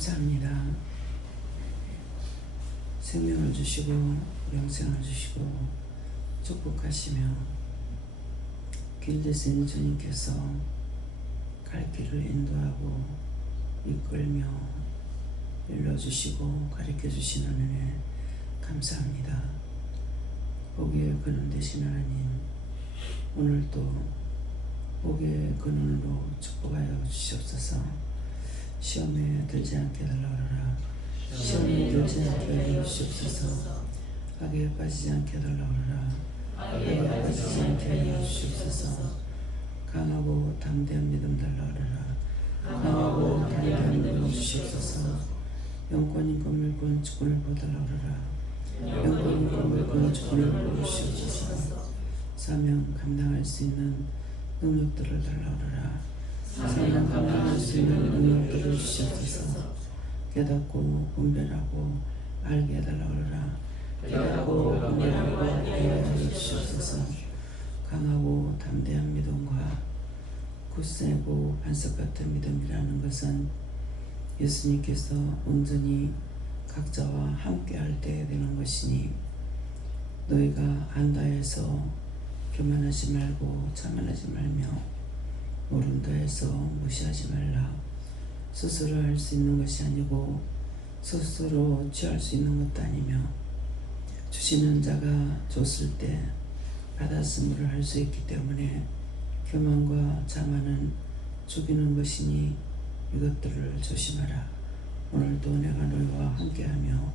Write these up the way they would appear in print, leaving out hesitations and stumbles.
감사합니다. 생명을 주시고 영생을 주시고 축복하시며 길 대신 주님께서 갈 길을 인도하고 이끌며 일러주시고 가르쳐주시는 은혜 감사합니다. 복의 근원 되신 하나님, 오늘도 복의 근원으로 축복하여 주시옵소서. 시험에 들지 않게 달라오라. 시험에 들지 않게 하여 주시옵소서. 악에 빠지지 않게 달라오라. 악에 빠지지 않게 하여 주시옵소서. 강하고 담대한 믿음 달라오라. 강하고 담대한 믿음 주시옵소서. 영권인권 물권 주권을 보달라오라. 영권인권 물권 주권을 보주시옵소서. 사명 감당할 수 있는 능력들을 달라오라. 사명 감당할 수 있는 능력들을 주시옵소서. 깨닫고 분별하고 알게 해달라오라. 깨닫고 분별하고 알게 해주시옵소서. 강하고 담대한 믿음과 굳세고 반석 같은 믿음이라는 것은 예수님께서 온전히 각자와 함께 할 때 되는 것이니, 너희가 안다 해서 교만하지 말고 자만하지 말며 모른다 해서 무시하지 말라. 스스로 할 수 있는 것이 아니고 스스로 취할 수 있는 것도 아니며 주시는 자가 줬을 때 받았음을 할 수 있기 때문에 교만과 자만은 죽이는 것이니 이것들을 조심하라. 오늘도 내가 너희와 함께하며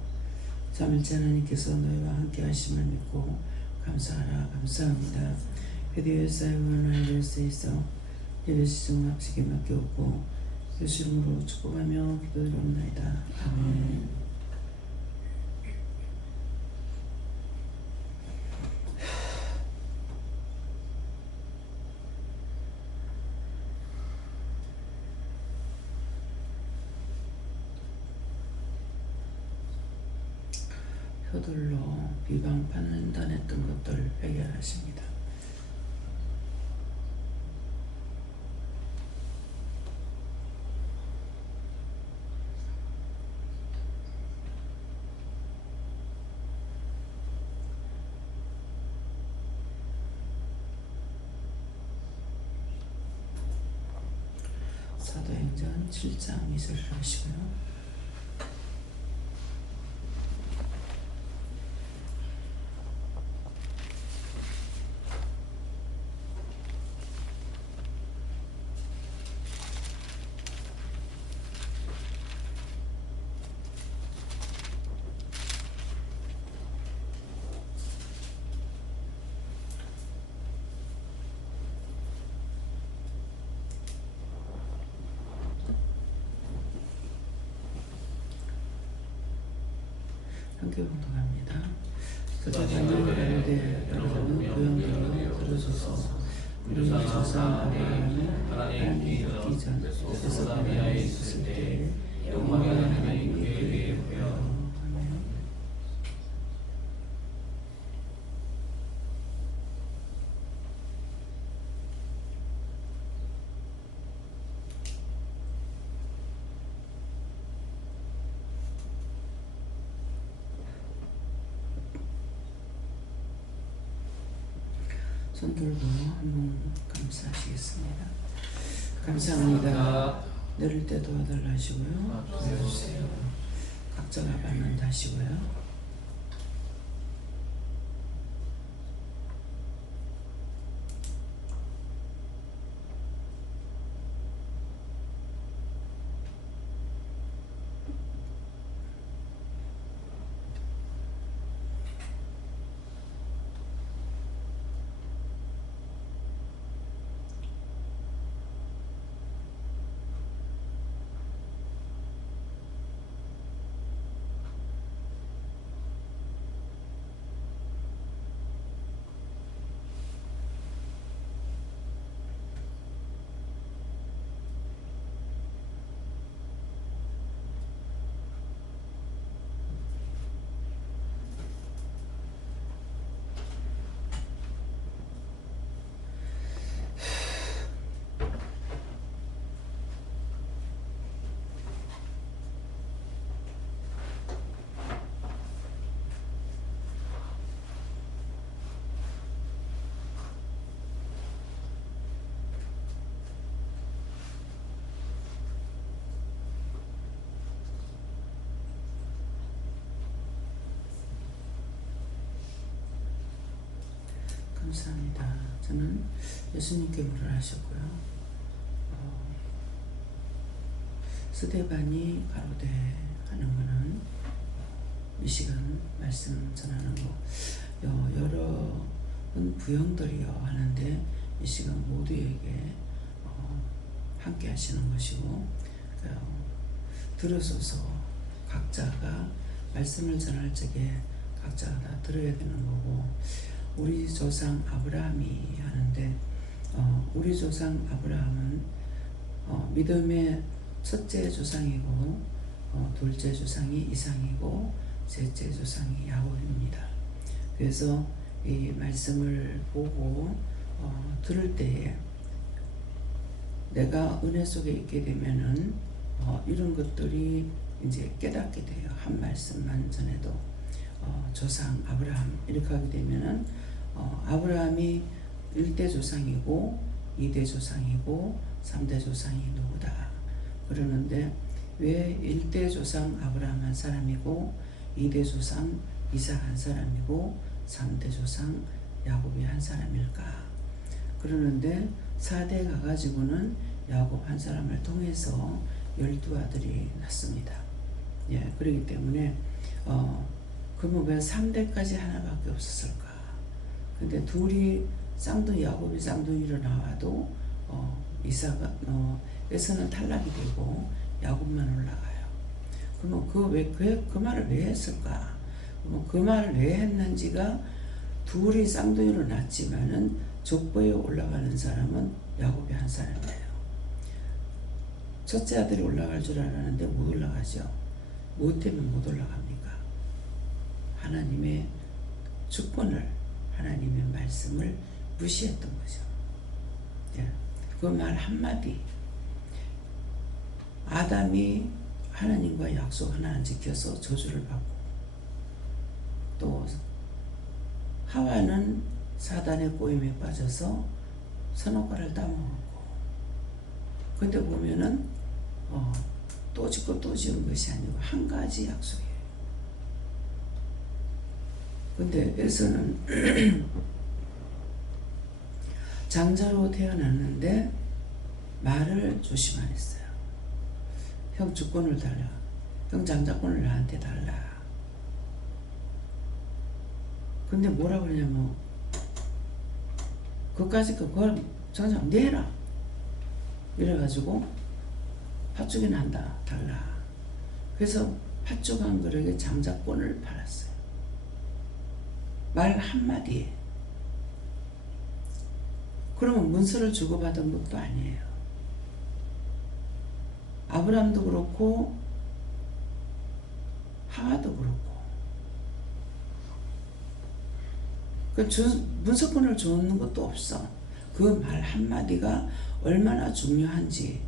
삼일째 하나님께서 너희와 함께하심을 믿고 감사하라. 감사합니다. 그대의 사용을 하나님의 세이서 예배시 종합식에 맡겨오고 예수 이름으로 축복하며 기도드리옵나이다. 아멘. 혀들로 비방 판단했던 것들 해결하십니다. 사도행전 7장 2절을 하시고요. 함께 봉독합니다. 그자가는 가로되 여러분은 고용되어 들어서서 우리 조상 아브라함은 하나님이 있기 전 에서베냐에 있을 때에 영광의 하나님이 그에게 보여. 손 들고 한번 감사하시겠습니다. 감사합니다. 내릴 때 도와달라 하시고요. 도와주세요. 각자가 받는다 하시고요. 감사합니다. 저는 예수님께 물을 하셨고요. 스데반이 가로되 하는 거는 이 시간 말씀 전하는 거 여러 부형들이요 하는데 이 시간 모두에게 함께 하시는 것이고 들으소서 각자가 말씀을 전할 적에 각자가 다 들어야 되는 거고 우리 조상 아브라함이 하는데 우리 조상 아브라함은 믿음의 첫째 조상이고 둘째 조상이 이삭이고 셋째 조상이 야곱입니다. 그래서 이 말씀을 보고 들을 때에 내가 은혜 속에 있게 되면은 이런 것들이 이제 깨닫게 돼요. 한 말씀만 전해도 조상 아브라함 이렇게 하게 되면은 아브라함이 1대 조상이고 2대 조상이고 3대 조상이 누구다 그러는데 왜 1대 조상 아브라함 한 사람이고 2대 조상 이삭 한 사람이고 3대 조상 야곱이 한 사람일까 그러는데 4대 가가지고는 야곱 한 사람을 통해서 12아들이 났습니다. 예, 그렇기 때문에 그러면 왜 3대까지 하나밖에 없었을까? 근데 둘이 쌍둥이 야곱이 쌍둥이로 나와도 에서는 탈락이 되고 야곱만 올라가요. 그러면 그 말을 왜 했을까? 그러면 그 말을 왜 했는지가 둘이 쌍둥이로 났지만은 족보에 올라가는 사람은 야곱이 한 사람이에요. 첫째 아들이 올라갈 줄 알았는데 못 올라가죠. 뭐 때문에 못 올라갑니까? 하나님의 주권을 하나님의 말씀을 무시했던 거죠. 예. 그 말 한마디 아담이 하나님과 약속 하나 안 지켜서 저주를 받고 또 하와는 사단의 꼬임에 빠져서 선악과를 따먹었고 근데 보면은 또 짓고 또 지은 것이 아니고 한 가지 약속이에요. 근데 에서는 장자로 태어났는데 말을 조심 안 했어요. 형 주권을 달라. 형 장자권을 나한테 달라. 근데 뭐라 그러냐면 그까짓 그걸 장자 내라. 이래가지고 팥죽이 난다. 달라. 그래서 팥죽한 그릇에 장자권을 팔았어요. 말 한마디에. 그러면 문서를 주고받은 것도 아니에요. 아브라함도 그렇고 하와도 그렇고 문서권을 주는 것도 없어. 그 말 한마디가 얼마나 중요한지.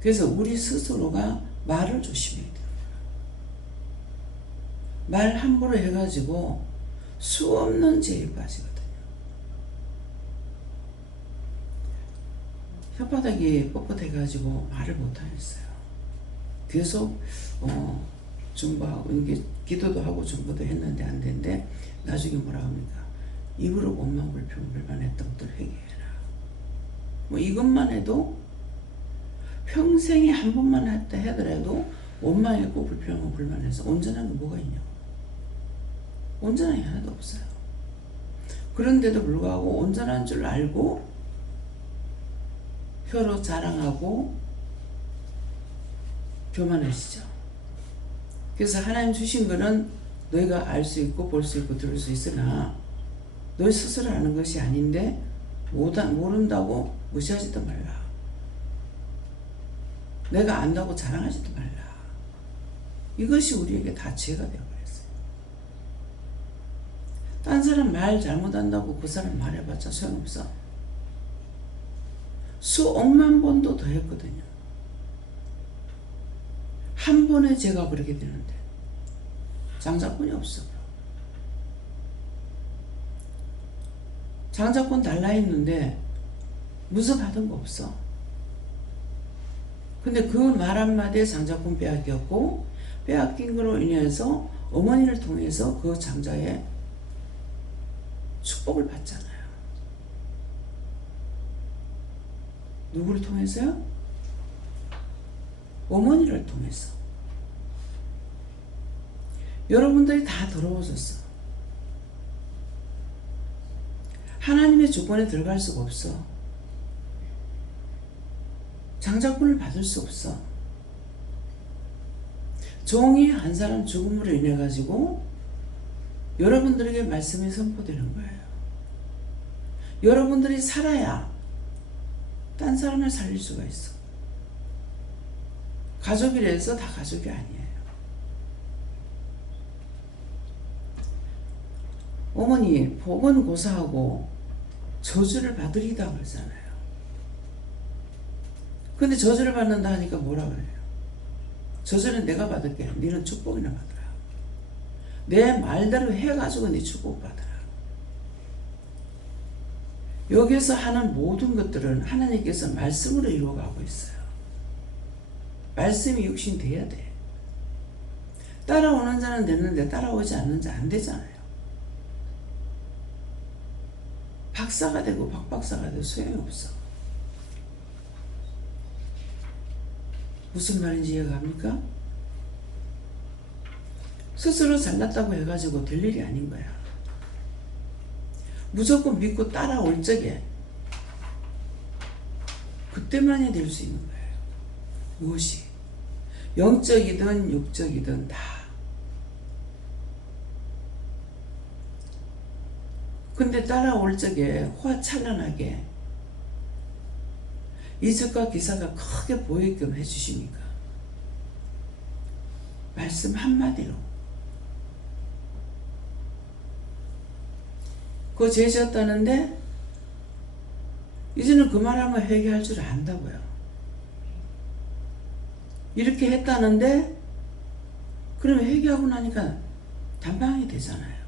그래서 우리 스스로가 말을 조심해야 돼요. 말 함부로 해가지고 수 없는 죄에 빠지거든요. 혓바닥이 뻣뻣해가지고 말을 못하겠어요. 계속 중보하고 이게 기도도 하고 중보도 했는데 안 되는데 나중에 뭐라 합니까? 입으로 원망 불평 불만했던 것들 회개해라. 뭐 이것만 해도 평생에 한 번만 했다 하더라도 원망했고 불평하고 불만해서 온전한 게 뭐가 있냐고. 온전한 게 하나도 없어요. 그런데도 불구하고 온전한 줄 알고 혀로 자랑하고 교만하시죠. 그래서 하나님 주신 거는 너희가 알 수 있고 볼 수 있고 들을 수 있으나 너희 스스로 아는 것이 아닌데 모른다고 무시하지도 말라. 내가 안다고 자랑하지도 말라. 이것이 우리에게 다 죄가 되어버렸어요. 딴 사람 말 잘못한다고 그 사람 말해봤자 소용없어. 수억만 번도 더 했거든요. 한 번에 제가 그렇게 되는데 장자권이 없어. 장자권 달라 했는데 문서 받은 거 없어. 근데 그 말 한마디에 장자권 빼앗겼고 빼앗긴 거로 인해서 어머니를 통해서 그 장자의 축복을 받잖아요. 누구를 통해서요? 어머니를 통해서. 여러분들이 다 더러워졌어. 하나님의 주권에 들어갈 수가 없어. 장자권을 받을 수 없어. 종이 한 사람 죽음으로 인해 가지고 여러분들에게 말씀이 선포되는 거예요. 여러분들이 살아야 딴 사람을 살릴 수가 있어. 가족이라서 다 가족이 아니에요. 어머니 복은 고사하고 저주를 받으리다 그러잖아요. 근데 저주를 받는다 하니까 뭐라 그래요? 저주는 내가 받을게. 너는 축복이나 받으라. 내 말대로 해가지고 네 축복 받으라. 여기서 하는 모든 것들은 하나님께서 말씀으로 이루어가고 있어요. 말씀이 육신 돼야 돼. 따라오는 자는 되는데 따라오지 않는 자 안 되잖아요. 박사가 되고 박박사가 돼도 소용이 없어. 무슨 말인지 이해가 갑니까? 스스로 잘났다고 해가지고 될 일이 아닌 거야. 무조건 믿고 따라올 적에 그때만이 될 수 있는 거예요. 무엇이? 영적이든 육적이든 다. 근데 따라올 적에 호화찬란하게 이적과 기사가 크게 보이게끔 해주시니까 말씀 한마디로 그거 죄지었다는데 이제는 그 말하면 회개할 줄 안다고요. 이렇게 했다는데 그러면 회개하고 나니까 단방이 되잖아요.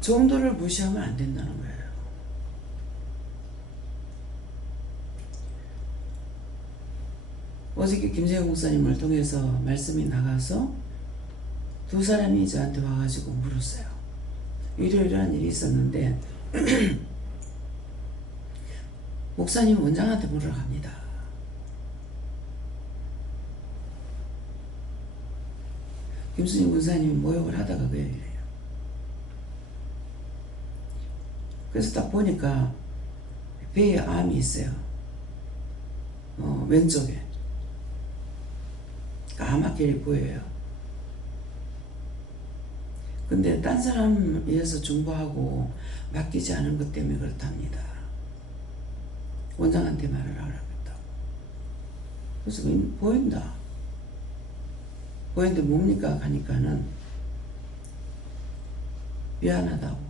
정도를 무시하면 안 된다는 거예요. 어저께 김재영 목사님을 통해서 말씀이 나가서 두 사람이 저한테 와가지고 물었어요. 이러이러한 일이 있었는데 목사님 원장한테 물으러 갑니다. 김순희 원사님이 모욕을 하다가 그 얘기를 해요. 그래서 딱 보니까 배에 암이 있어요. 왼쪽에 까맣게 보여요. 근데 딴 사람에 의해서 중보하고 맡기지 않은 것 때문에 그렇답니다. 원장한테 말을 하라겠다고. 그래서 보인다. 보이는데 뭡니까? 하니까는 미안하다고.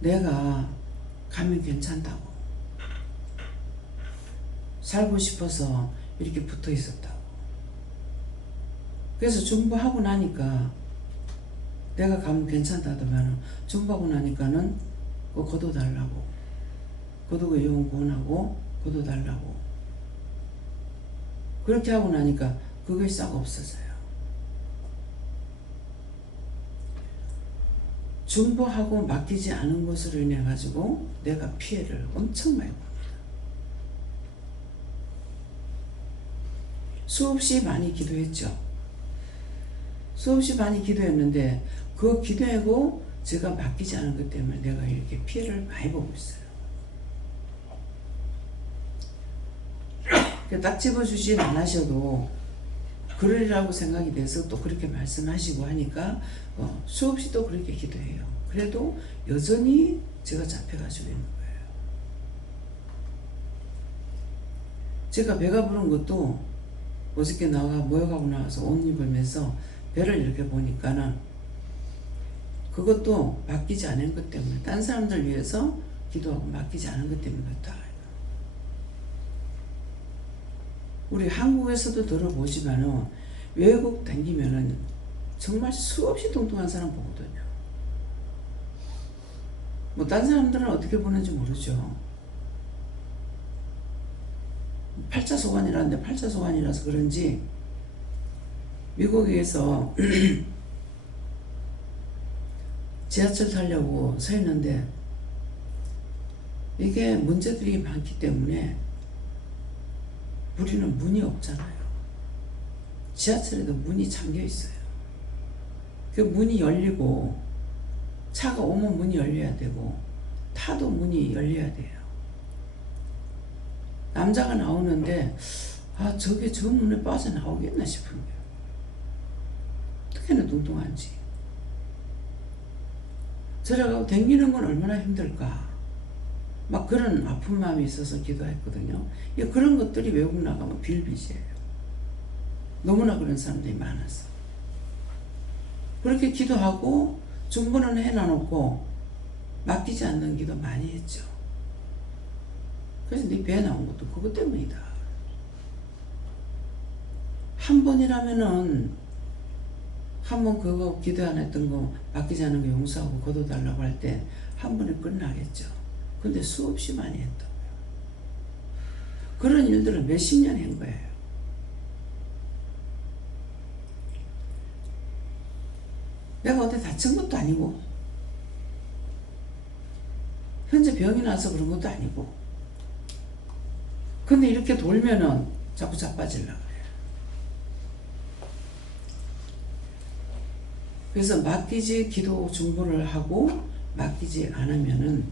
내가 가면 괜찮다고. 살고 싶어서 이렇게 붙어 있었다고. 그래서 중보하고 나니까 내가 가면 괜찮다더만 중보하고 나니까는 그거 거둬달라고. 거두고 영 구원하고 거둬달라고. 그렇게 하고 나니까 그것이 싹 없어져요. 중보하고 맡기지 않은 것으로 인해 가지고 내가 피해를 엄청 많이 봅니다. 수없이 많이 기도했죠. 수없이 많이 기도했는데 그 기도하고 제가 맡기지 않은 것 때문에 내가 이렇게 피해를 많이 보고 있어요. 딱 집어주진 않으셔도 그러리라고 생각이 돼서 또 그렇게 말씀하시고 하니까 수없이 또 그렇게 기도해요. 그래도 여전히 제가 잡혀가지고 있는 거예요. 제가 배가 부른 것도 어저께 모여가고 나와서 옷 입으면서 배를 이렇게 보니까는 그것도 맡기지 않은 것 때문에 딴 사람들 위해서 기도하고 맡기지 않은 것 때문에 그렇다. 우리 한국에서도 들어보지만은 외국 다니면은 정말 수없이 뚱뚱한 사람 보거든요. 뭐 딴 사람들은 어떻게 보는지 모르죠. 팔자소관이라는데 팔자소관이라서 그런지 미국에서 지하철 타려고 서 있는데 이게 문제들이 많기 때문에 우리는 문이 없잖아요. 지하철에도 문이 잠겨 있어요. 그 문이 열리고 차가 오면 문이 열려야 되고 타도 문이 열려야 돼요. 남자가 나오는데 저게 저 문에 빠져나오겠나 싶은 거예요. 어떻게나 뚱뚱한지. 저래가고 댕기는 건 얼마나 힘들까. 막 그런 아픈 마음이 있어서 기도했거든요. 그런 것들이 외국 나가면 빌비지예요. 너무나 그런 사람들이 많았어. 그렇게 기도하고 중보는 해놔놓고 맡기지 않는 기도 많이 했죠. 그래서 네 배에 나온 것도 그것 때문이다. 한 번이라면은 한 번 그거 기도 안 했던 거 맡기지 않은 거 용서하고 거둬달라고 할 때 한 번에 끝나겠죠. 근데 수없이 많이 했다고요. 그런 일들을 몇십 년 한 거예요. 내가 어디 다친 것도 아니고 현재 병이 나서 그런 것도 아니고 근데 이렇게 돌면은 자꾸 자빠지려고 그래요. 그래서 맡기지 기도 중보를 하고 맡기지 않으면은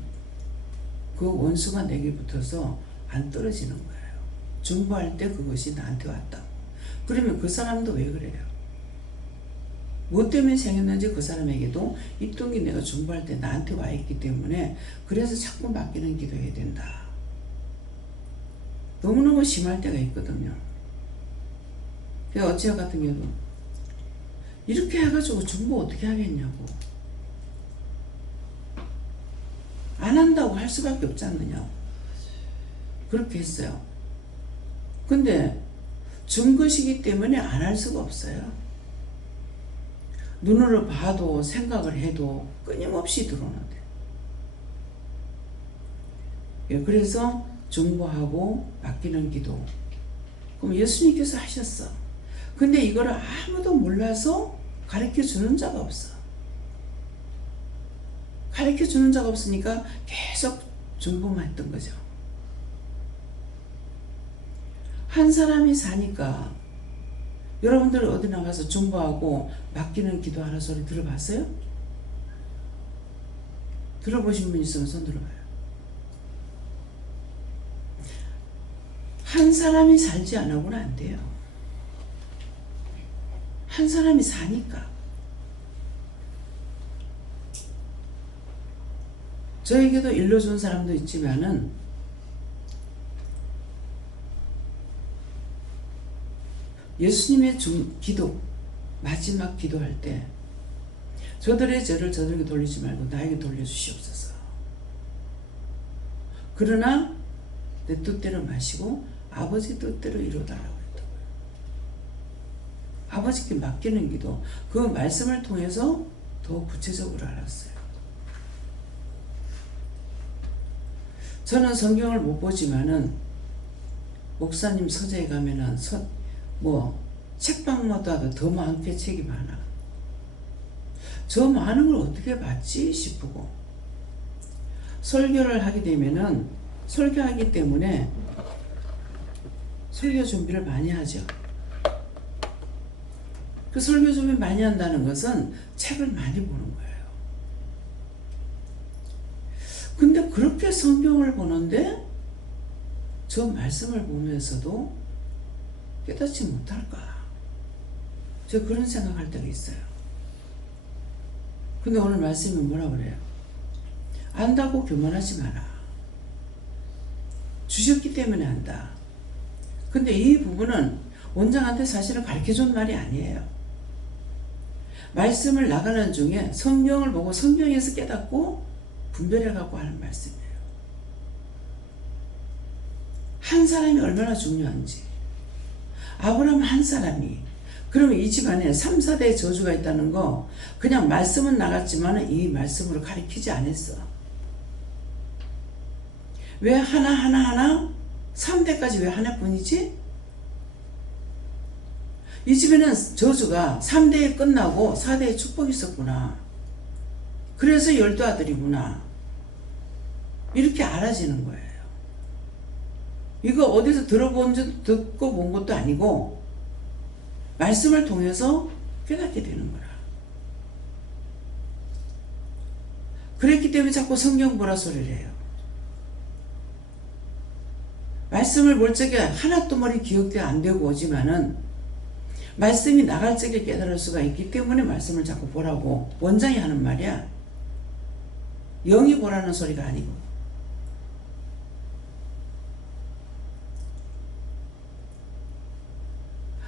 그 원수가 내게 붙어서 안 떨어지는 거예요. 중보할 때 그것이 나한테 왔다고. 그러면 그 사람도 왜 그래요? 뭐 때문에 생겼는지 그 사람에게도 입동기 내가 중보할 때 나한테 와 있기 때문에 그래서 자꾸 맡기는 기도해야 된다. 너무너무 심할 때가 있거든요. 어찌와 같은 경우 이렇게 해가지고 중보 어떻게 하겠냐고. 안 한다고 할 수밖에 없지 않느냐. 그렇게 했어요. 근데 준 것이기 때문에 안 할 수가 없어요. 눈으로 봐도 생각을 해도 끊임없이 들어오는데. 그래서 중보하고 맡기는 기도. 그럼 예수님께서 하셨어. 근데 이거를 아무도 몰라서 가르쳐 주는 자가 없어. 가르쳐 주는 자가 없으니까 계속 중보만 했던 거죠. 한 사람이 사니까 여러분들 어디 나가서 중보하고 맡기는 기도하는 소리 들어봤어요? 들어보신 분 있으면 손 들어봐요. 한 사람이 살지 않으고는 안 돼요. 한 사람이 사니까. 저에게도 일러준 사람도 있지만은 예수님의 기도, 마지막 기도할 때 저들의 죄를 저들에게 돌리지 말고 나에게 돌려주시옵소서. 그러나 내 뜻대로 마시고 아버지 뜻대로 이루어달라고 했다고요. 아버지께 맡기는 기도, 그 말씀을 통해서 더 구체적으로 알았어요. 저는 성경을 못 보지만은 목사님 서재에 가면은 책방마다 더 많게 책이 많아. 저 많은 걸 어떻게 봤지 싶고 설교를 하게 되면은 설교하기 때문에 설교 준비를 많이 하죠. 그 설교 준비 많이 한다는 것은 책을 많이 보는 거예요. 근데 그렇게 성경을 보는데 저 말씀을 보면서도 깨닫지 못할까? 저 그런 생각할 때가 있어요. 근데 오늘 말씀이 뭐라 그래요? 안다고 교만하지 마라. 주셨기 때문에 안다. 근데 이 부분은 원장한테 사실은 가르쳐준 말이 아니에요. 말씀을 나가는 중에 성경을 보고 성경에서 깨닫고 분별해갖고 하는 말씀이에요. 한 사람이 얼마나 중요한지. 아브라함 한 사람이. 그러면 이 집안에 3, 4대의 저주가 있다는 거 그냥 말씀은 나갔지만 이 말씀으로 가르치지 않았어. 왜 하나 3대까지 왜 하나뿐이지? 이 집에는 저주가 3대에 끝나고 4대에 축복이 있었구나. 그래서 12아들이구나. 이렇게 알아지는 거예요. 이거 어디서 듣고 본 것도 아니고 말씀을 통해서 깨닫게 되는 거라. 그랬기 때문에 자꾸 성경 보라 소리를 해요. 말씀을 볼 적에 하나도 머리 기억도 안 되고 오지만은 말씀이 나갈 적에 깨달을 수가 있기 때문에 말씀을 자꾸 보라고 원장이 하는 말이야. 영이 보라는 소리가 아니고.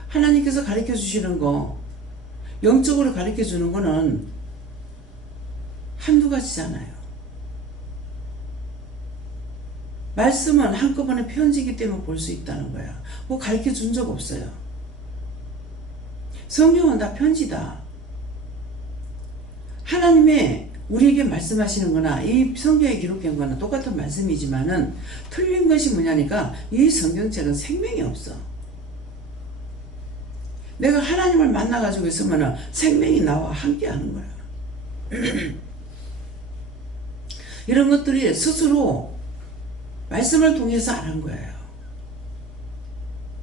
하나님께서 가르쳐 주시는 거, 영적으로 가르쳐 주는 거는 한두 가지잖아요. 말씀은 한꺼번에 편지이기 때문에 볼 수 있다는 거야. 뭐 가르쳐 준 적 없어요. 성경은 다 편지다. 하나님의 우리에게 말씀하시는 거나 이 성경에 기록된 거나 똑같은 말씀이지만은 틀린 것이 뭐냐니까 이 성경책은 생명이 없어. 내가 하나님을 만나가지고 있으면은 생명이 나와 함께 하는 거야. 이런 것들이 스스로 말씀을 통해서 알은 거예요.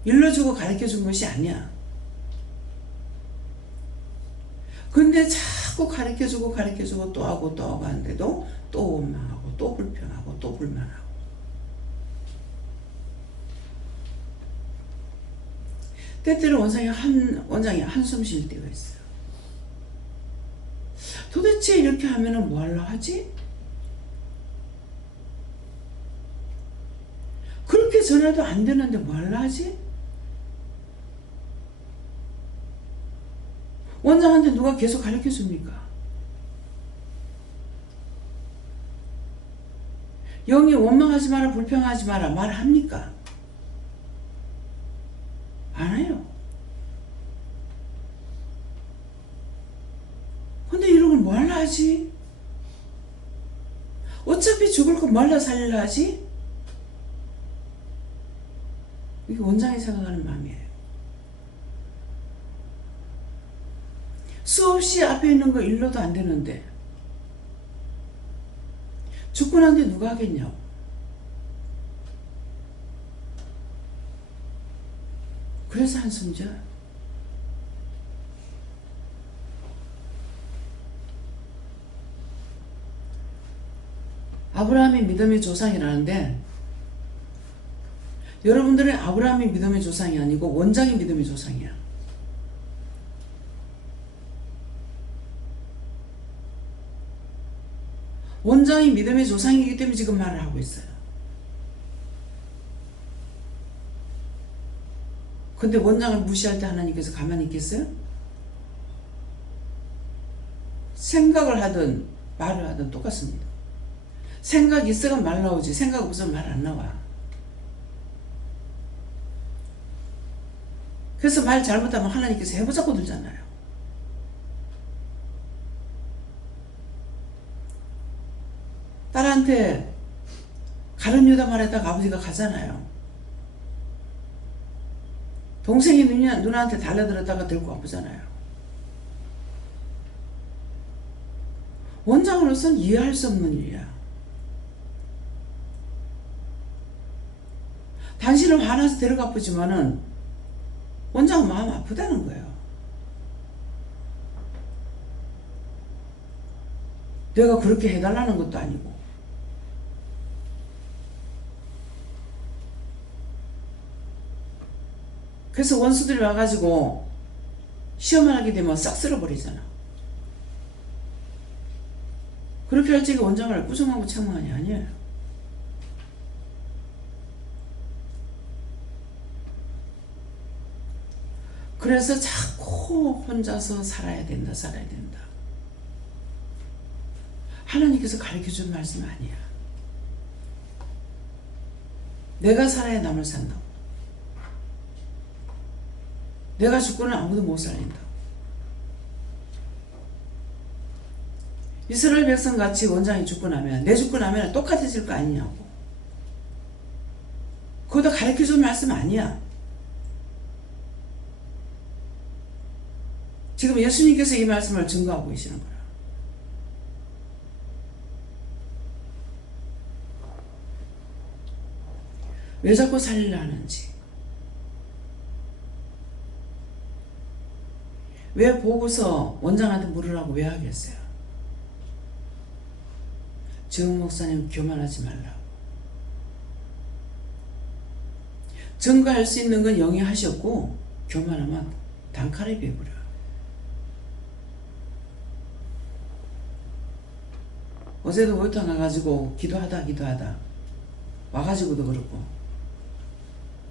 일러주고 가르쳐 준 것이 아니야. 근데 자꾸 가르쳐주고 가르쳐주고 또 하고 또 하고 하는데도 또 원망하고 또 불평하고 또 불만하고. 때때로 원장이 한숨 쉴 때가 있어요. 도대체 이렇게 하면은 뭐 하려 하지? 그렇게 전화도 안 되는데 뭐 하려 하지? 원장한테 누가 계속 가르쳐 줍니까? 영이 원망하지 마라, 불평하지 마라 말합니까? 안 해요. 근데 이런 걸 뭐 하려 하지? 어차피 죽을 거 뭐 하려 살려 하지? 이게 원장이 생각하는 마음이에요. 수없이 앞에 있는 거 일러도 안 되는데 죽고 난 뒤에 누가 하겠냐고. 그래서 한숨 자. 아브라함이 믿음의 조상이라는데 여러분들은 아브라함이 믿음의 조상이 아니고 원장이 믿음의 조상이야. 원장이 믿음의 조상이기 때문에 지금 말을 하고 있어요. 근데 원장을 무시할 때 하나님께서 가만히 있겠어요? 생각을 하든 말을 하든 똑같습니다. 생각 있으면 말 나오지 생각 없으면 말 안 나와. 그래서 말 잘못하면 하나님께서 해보자고 들잖아요. 딸한테 가룟 유다 말했다가 아버지가 가잖아요. 동생이 누나한테 달려들었다가 들고 아프잖아요. 원장으로서는 이해할 수 없는 일이야. 당신은 화나서 데려가 아프지만은 원장은 마음 아프다는 거예요. 내가 그렇게 해달라는 것도 아니고. 그래서 원수들이 와가지고 시험을 하게 되면 싹 쓸어버리잖아. 그렇게 할 적에 원장을 꾸중하고 책망하니 아니에요. 그래서 자꾸 혼자서 살아야 된다. 하나님께서 가르쳐준 말씀 아니야. 내가 살아야 남을 산다고. 내가 죽고는 아무도 못 살린다. 이스라엘 백성같이 원장이 죽고 나면 내 죽고 나면 똑같아질 거 아니냐고. 그거 다 가르쳐준 말씀 아니야. 지금 예수님께서 이 말씀을 증거하고 계시는 거라. 왜 자꾸 살리려 하는지, 왜 보고서 원장한테 물으라고 왜 하겠어요? 지금 목사님 교만하지 말라고. 증거할 수 있는 건 영이 하셨고, 교만하면 단칼에 베버려. 어제도 모욕탕 가가지고 기도하다 와가지고도 그렇고,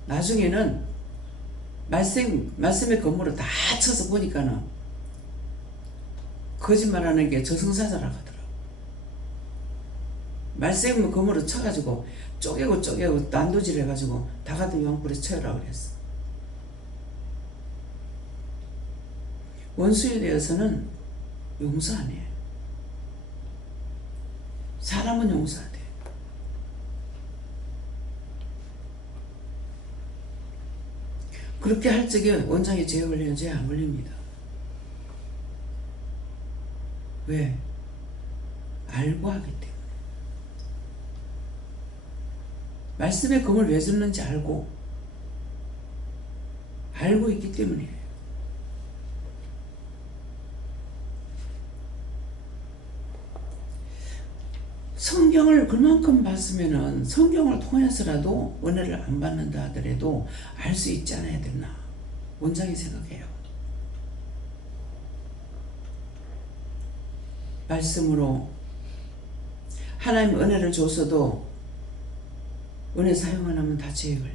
나중에는 말씀의 건물을 다 쳐서 보니까는 거짓말하는 게 저승사자라고 하더라고. 말씀의 건물을 쳐가지고 쪼개고 난도질 해가지고 다 같은 용불에 쳐라고 그랬어. 원수에 대해서는 용서 안 해. 사람은 용서 안 해. 그렇게 할 적에 원장이 죄 걸리는 죄 안 걸립니다. 왜? 알고 하기 때문에. 말씀의 검을 왜 줬는지 알고 있기 때문이에요. 성경을 그만큼 봤으면은 성경을 통해서라도 은혜를 안 받는다 하더라도 알 수 있지 않아야 되나 원장이 생각해요. 말씀으로 하나님 은혜를 줘서도 은혜 사용 안 하면 다 죄에 걸려요.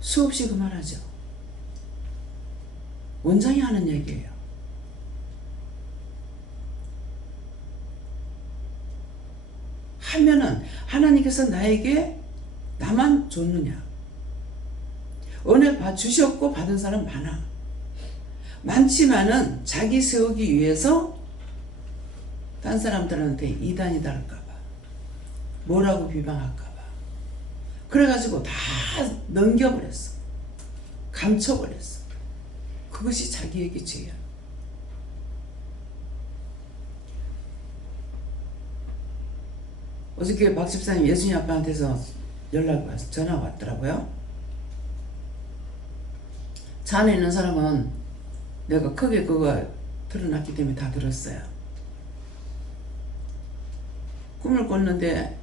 수없이 그만하죠. 원장이 하는 얘기예요. 하면은 하나님께서 나만 줬느냐? 은혜 주셨고 받은 사람 많아. 많지만은 자기 세우기 위해서 딴 사람들한테 이단이다 할까봐, 뭐라고 비방할까봐, 그래가지고 다 넘겨버렸어. 감춰버렸어. 그것이 자기에게 죄야. 어저께 박 집사님 예수님 아빠한테서 전화가 왔더라고요. 차 안에 있는 사람은 내가 크게 그거 틀어놨기 때문에 다 들었어요. 꿈을 꿨는데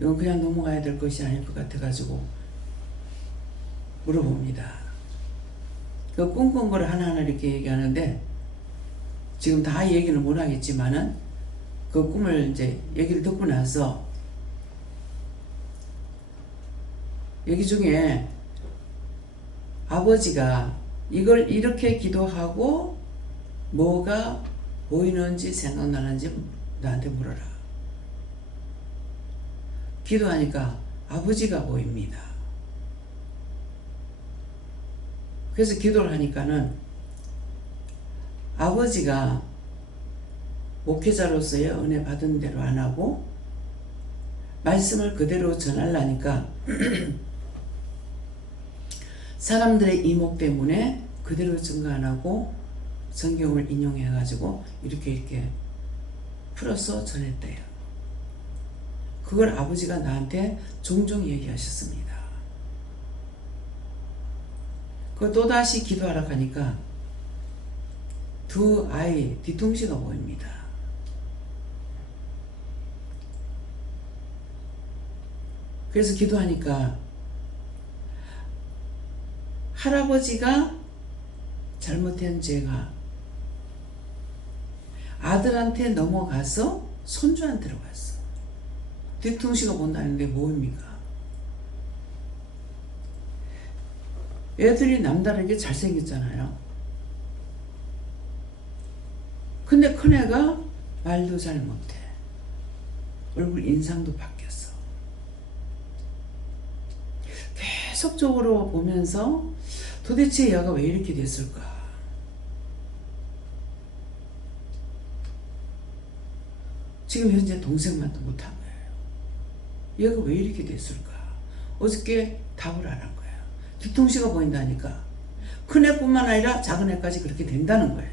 이건 그냥 넘어가야 될 것이 아닐 것 같아가지고 물어봅니다. 그 꿈꾼 거를 하나하나 이렇게 얘기하는데 지금 다 얘기는 못 하겠지만은 그 꿈을 이제 얘기를 듣고 나서 얘기 중에 아버지가 이걸 이렇게 기도하고 뭐가 보이는지 생각나는지 나한테 물어라. 기도하니까 아버지가 보입니다. 그래서 기도를 하니까는 아버지가 목회자로서의 은혜 받은 대로 안 하고 말씀을 그대로 전하려니까 사람들의 이목 때문에 그대로 증거 안 하고 성경을 인용해 가지고 이렇게 풀어서 전했대요. 그걸 아버지가 나한테 종종 얘기하셨습니다. 그 또다시 기도하러 가니까 두 아이 뒤통수가 보입니다. 그래서 기도하니까 할아버지가 잘못한 죄가 아들한테 넘어가서 손주한테로 갔어. 뒤통수가 본다는 게 뭐입니까? 애들이 남다르게 잘생겼잖아요. 근데 큰애가 말도 잘 못해. 얼굴 인상도 바뀌었어. 계속적으로 보면서 도대체 얘가 왜 이렇게 됐을까? 지금 현재 동생만도 못한 거예요. 얘가 왜 이렇게 됐을까? 어저께 답을 안 한 거예요. 뒤통수가 보인다니까. 큰애뿐만 아니라 작은애까지 그렇게 된다는 거예요.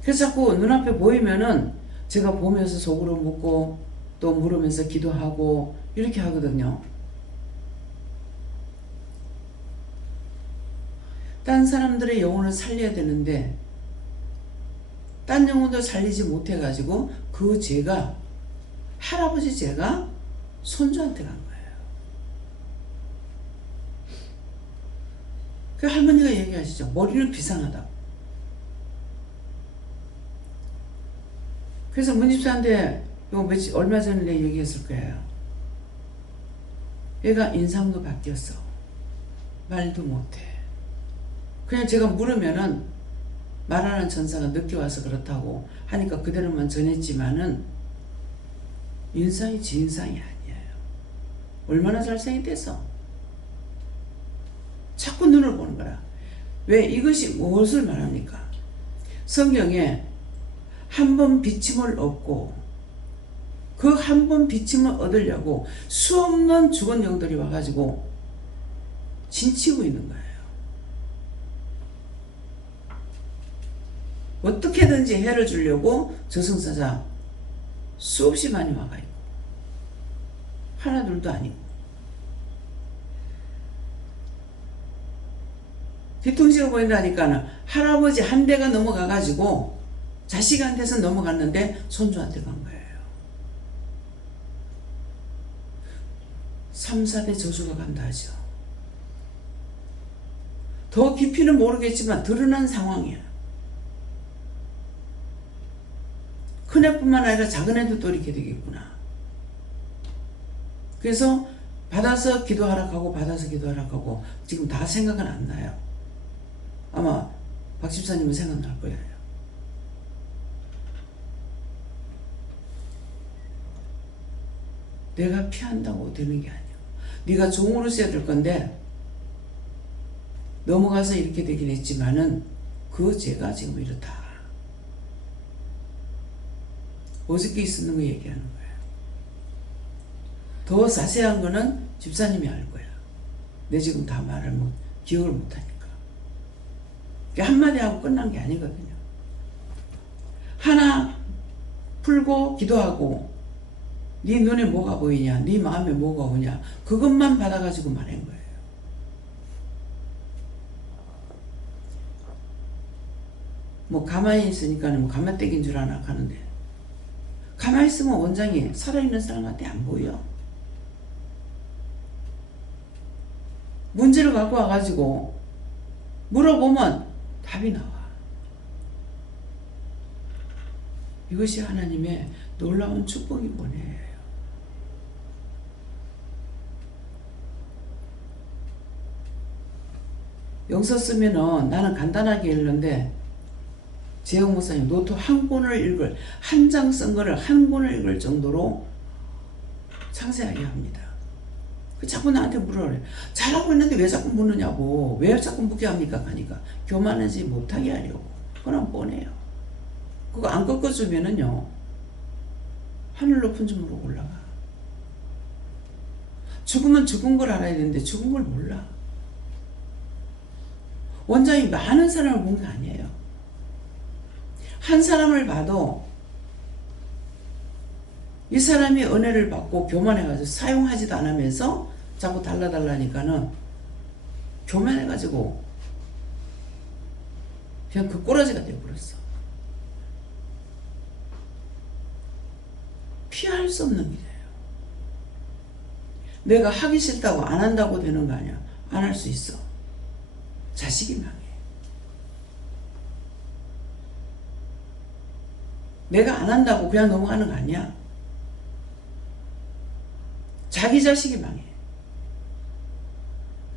그래서 자꾸 눈앞에 보이면은 제가 보면서 속으로 묻고 또 물으면서 기도하고 이렇게 하거든요. 딴 사람들의 영혼을 살려야 되는데 딴 영혼도 살리지 못해가지고 그 죄가 할아버지 죄가 손주한테 간 거예요. 그 할머니가 얘기하시죠. 머리는 비상하다. 그래서 문집사한테 얼마 전에 얘기했을 거예요. 얘가 인상도 바뀌었어. 말도 못해. 그냥 제가 물으면은 말하는 천사가 늦게 와서 그렇다고 하니까 그대로만 전했지만은 인상이 지 인상이 아니에요. 얼마나 잘생겼댔어. 자꾸 눈을 보는 거라. 왜 이것이 무엇을 말합니까? 성경에 한 번 비침을 얻고 그 한 번 비침을 얻으려고 수없는 죽은 영들이 와가지고 진치고 있는 거예요. 어떻게든지 해를 주려고 저승사자 수없이 많이 와가 있고 하나 둘도 아니고 뒤통수가 보인다니까는 할아버지 한 대가 넘어가가지고 자식한테서 넘어갔는데 손주한테 간 거예요. 3, 4대 저주가 간다 하죠. 더 깊이는 모르겠지만 드러난 상황이야. 큰애뿐만 아니라 작은애도 또 이렇게 되겠구나. 그래서 받아서 기도하라 하고 받아서 기도하라 하고 지금 다 생각은 안 나요. 아마 박 집사님은 생각날 거예요. 내가 피한다고 되는 게 아니야. 네가 종으로 써야 될 건데 넘어가서 이렇게 되긴 했지만은 그 죄가 지금 이렇다. 어저께 있었는 거 얘기하는 거예요. 더 자세한 거는 집사님이 알 거야. 내 지금 다 말을 기억을 못하니까. 한마디 하고 끝난 게 아니거든요. 하나 풀고 기도하고 네 눈에 뭐가 보이냐, 네 마음에 뭐가 오냐, 그것만 받아가지고 말한 거예요. 가만히 있으니까 가만떼기인 줄 아나 하는데 가만히 있으면 원장이 살아있는 사람한테 안 보여. 문제를 갖고 와가지고 물어보면 답이 나와. 이것이 하나님의 놀라운 축복이 뭐네요. 영서 쓰면은 나는 간단하게 읽는데 재영 목사님 노트 한 권을 읽을, 한 장 쓴 거를 한 권을 읽을 정도로 상세하게 합니다. 자꾸 나한테 물어래. 잘하고 있는데 왜 자꾸 묻느냐고. 왜 자꾸 묻게 합니까? 하니까 교만하지 못하게 하려고. 그건 뻔해요. 그거 안 꺾어주면은요 하늘 높은 점으로 올라가. 죽으면 죽은 걸 알아야 되는데 죽은 걸 몰라. 원장이 많은 사람을 본 게 아니에요. 한 사람을 봐도 이 사람이 은혜를 받고 교만해가지고 사용하지도 않으면서 자꾸 달라달라니까는 교만해가지고 그냥 그 꼬라지가 되어버렸어. 피할 수 없는 일이에요. 내가 하기 싫다고 안 한다고 되는 거 아니야. 안 할 수 있어. 자식이 망해. 내가 안 한다고 그냥 넘어가는 거 아니야. 자기 자식이 망해.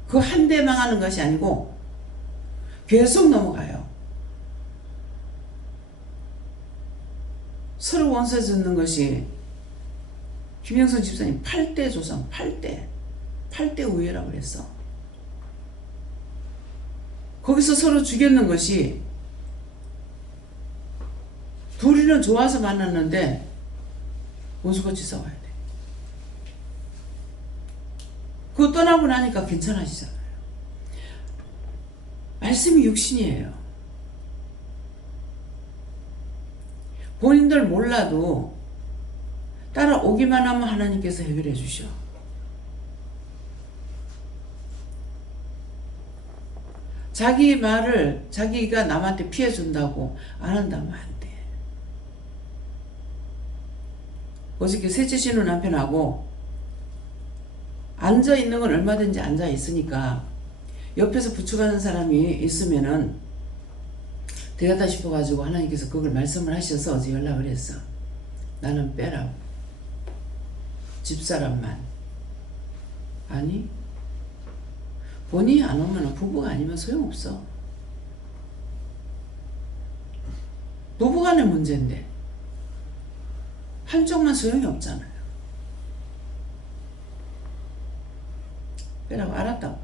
그 한 대 망하는 것이 아니고 계속 넘어가요. 서로 원수 짓는 것이 김영선 집사님 8대 조상, 8대 우애라고 그랬어. 거기서 서로 죽였는 것이 둘이는 좋아서 만났는데 원수같이 싸워야 돼. 그거 떠나고 나니까 괜찮아지잖아요. 말씀이 육신이에요. 본인들 몰라도 따라오기만 하면 하나님께서 해결해 주셔. 자기 말을 자기가 남한테 피해 준다고 안 한다면 안 돼. 어저께 셋째 쉬는 남편하고 앉아 있는 건 얼마든지 앉아 있으니까 옆에서 부축하는 사람이 있으면은 되겠다 싶어가지고 하나님께서 그걸 말씀을 하셔서 어제 연락을 했어. 나는 빼라고. 집사람만. 아니, 본인이 안 오면 부부가 아니면 소용없어. 부부간의 문제인데 한쪽만 소용이 없잖아요. 빼라고. 알았다고.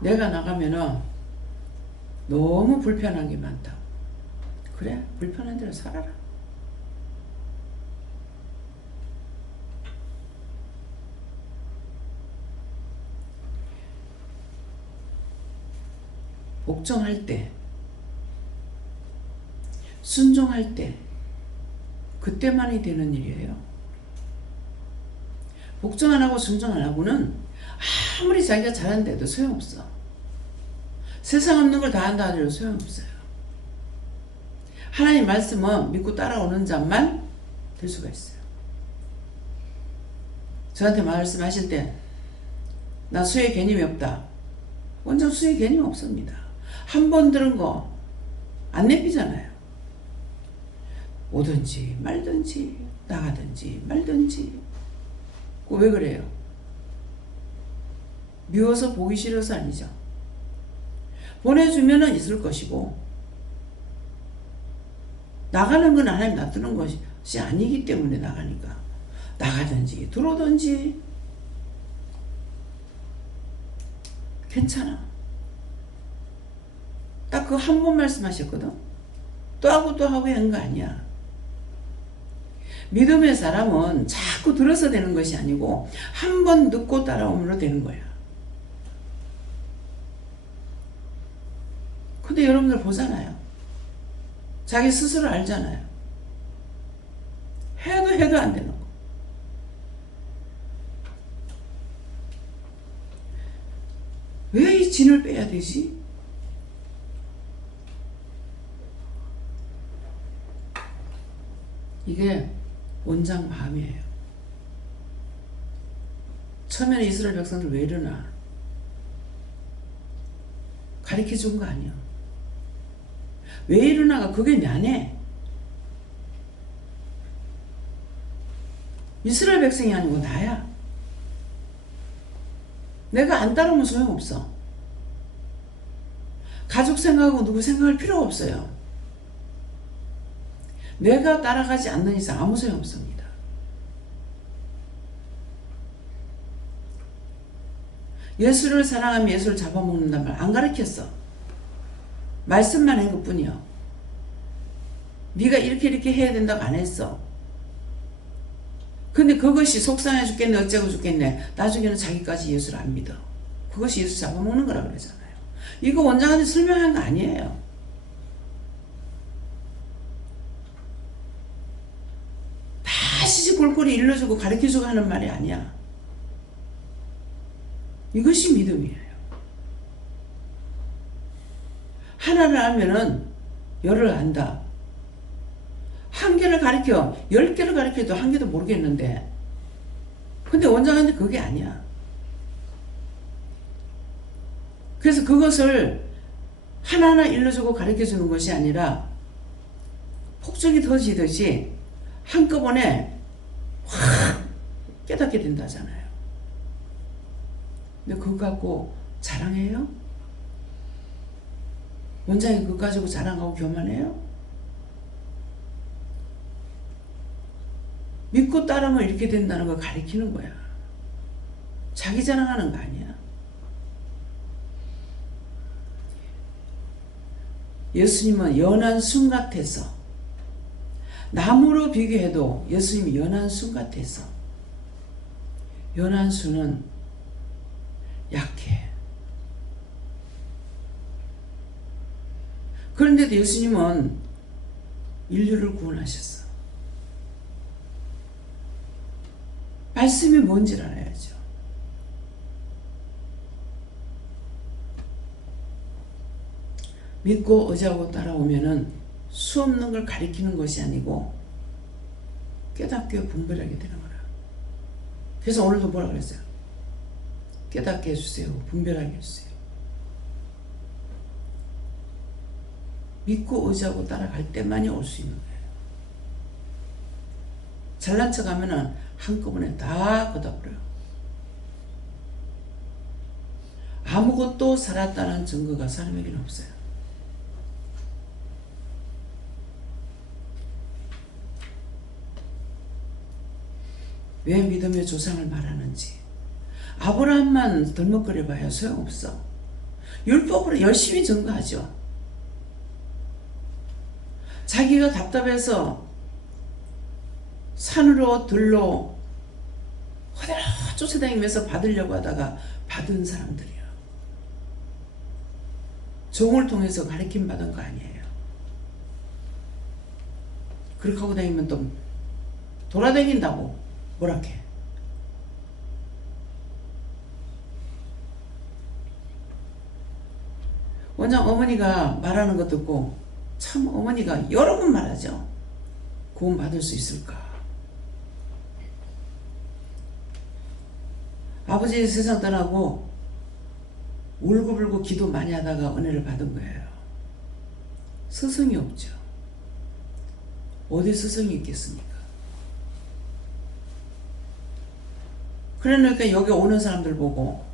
내가 나가면은 너무 불편한 게 많다. 그래, 불편한 대로 살아라. 복종할 때, 순종할 때, 그때만이 되는 일이에요. 복종 안 하고 순종 안 하고는 아무리 자기가 잘한데도 소용없어. 세상 없는 걸 다 한다 하더라도 소용없어요. 하나님 말씀은 믿고 따라오는 자만 될 수가 있어요. 저한테 말씀하실 때 나 수의 개념이 없다. 완전 수의 개념이 없습니다. 한 번 들은 거 안 내피잖아요. 오든지 말든지 나가든지 말든지. 왜 그래요? 미워서 보기 싫어서 아니죠. 보내주면은 있을 것이고 나가는 건 하나님 놔두는 것이 아니기 때문에 나가니까 나가든지 들어오든지 괜찮아. 딱 그 한 번 말씀하셨거든. 또 하고 또 하고 한 거 아니야. 믿음의 사람은 자꾸 들어서 되는 것이 아니고 한 번 듣고 따라오므로 되는 거야. 근데 여러분들 보잖아요. 자기 스스로 알잖아요. 해도 안 되는 거. 왜 이 진을 빼야 되지? 이게 원장 마음이에요. 처음에는 이스라엘 백성들 왜 이러나? 가르쳐 준 거 아니야. 왜 이러나가 그게 나네. 이스라엘 백성이 아니고 나야. 내가 안 따르면 소용없어. 가족 생각하고 누구 생각할 필요가 없어요. 내가 따라가지 않는 이상 아무 소용없습니다. 예수를 사랑하면 예수를 잡아먹는단 말 안 가르쳤어. 말씀만 한 것뿐이야. 네가 이렇게 해야 된다고 안 했어. 근데 그것이 속상해 죽겠네 어쩌고 죽겠네 나중에는 자기까지 예수를 안 믿어. 그것이 예수 잡아먹는 거라 그러잖아요. 이거 원장한테 설명한 거 아니에요. 다 시시콜콜이 일러주고 가르쳐주고 하는 말이 아니야. 이것이 믿음이에요. 하나를 알면은 열을 안다. 한 개를 가르쳐 10개를 가르쳐도 한 개도 모르겠는데 근데 원장한테 그게 아니야. 그래서 그것을 하나하나 일러주고 가르쳐주는 것이 아니라 폭죽이 터지듯이 한꺼번에 확 깨닫게 된다잖아요. 근데 그거 갖고 자랑해요? 원장이 그거 가지고 자랑하고 교만해요? 믿고 따르면 이렇게 된다는 걸 가리키는 거야. 자기 자랑하는 거 아니야. 예수님은 연한 순 같아서 나무로 비교해도 예수님이 연한 순 같아서 연한수는 약해. 그런데도 예수님은 인류를 구원하셨어. 말씀이 뭔지를 알아야죠. 믿고 의지하고 따라오면은 수 없는 걸 가리키는 것이 아니고 깨닫게 분별하게 되는 거라. 그래서 오늘도 뭐라 그랬어요? 깨닫게 해주세요. 분별하게 해주세요. 믿고 의지하고 따라갈 때만이 올 수 있는 거예요. 잘난 척 하면은 한꺼번에 다 걷어버려요. 아무것도 살았다는 증거가 사람에게는 없어요. 왜 믿음의 조상을 말하는지. 아브라함만 덜먹거려봐야 소용없어. 율법으로 열심히 증거하죠. 자기가 답답해서 산으로 들로 어디로 쫓아다니면서 받으려고 하다가 받은 사람들이야. 종을 통해서 가르침 받은 거 아니에요. 그렇게 하고 다니면 또 돌아다닌다고 뭐라 해. 원장 어머니가 말하는 거 듣고 참 어머니가 여러 번 말하죠. 구원 받을 수 있을까? 아버지 세상 떠나고 울고불고 기도 많이 하다가 은혜를 받은 거예요. 스승이 없죠. 어디 스승이 있겠습니까? 그러니까 여기 오는 사람들 보고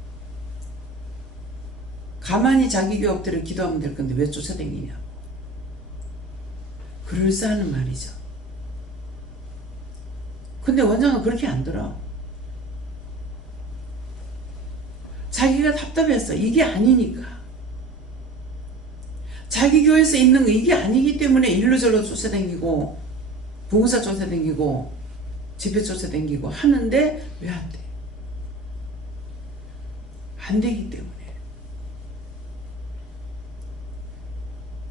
가만히 자기 교회 엎드려 기도하면 될 건데 왜 쫓아다니냐고. 그럴싸하는 말이죠. 근데 원장은 그렇게 안 들어. 자기가 답답했어. 이게 아니니까. 자기 교회에서 있는 거 이게 아니기 때문에 일루절로 쫓아다니고 봉사 쫓아다니고 집회 쫓아다니고 하는데 왜 안 돼? 안 되기 때문에.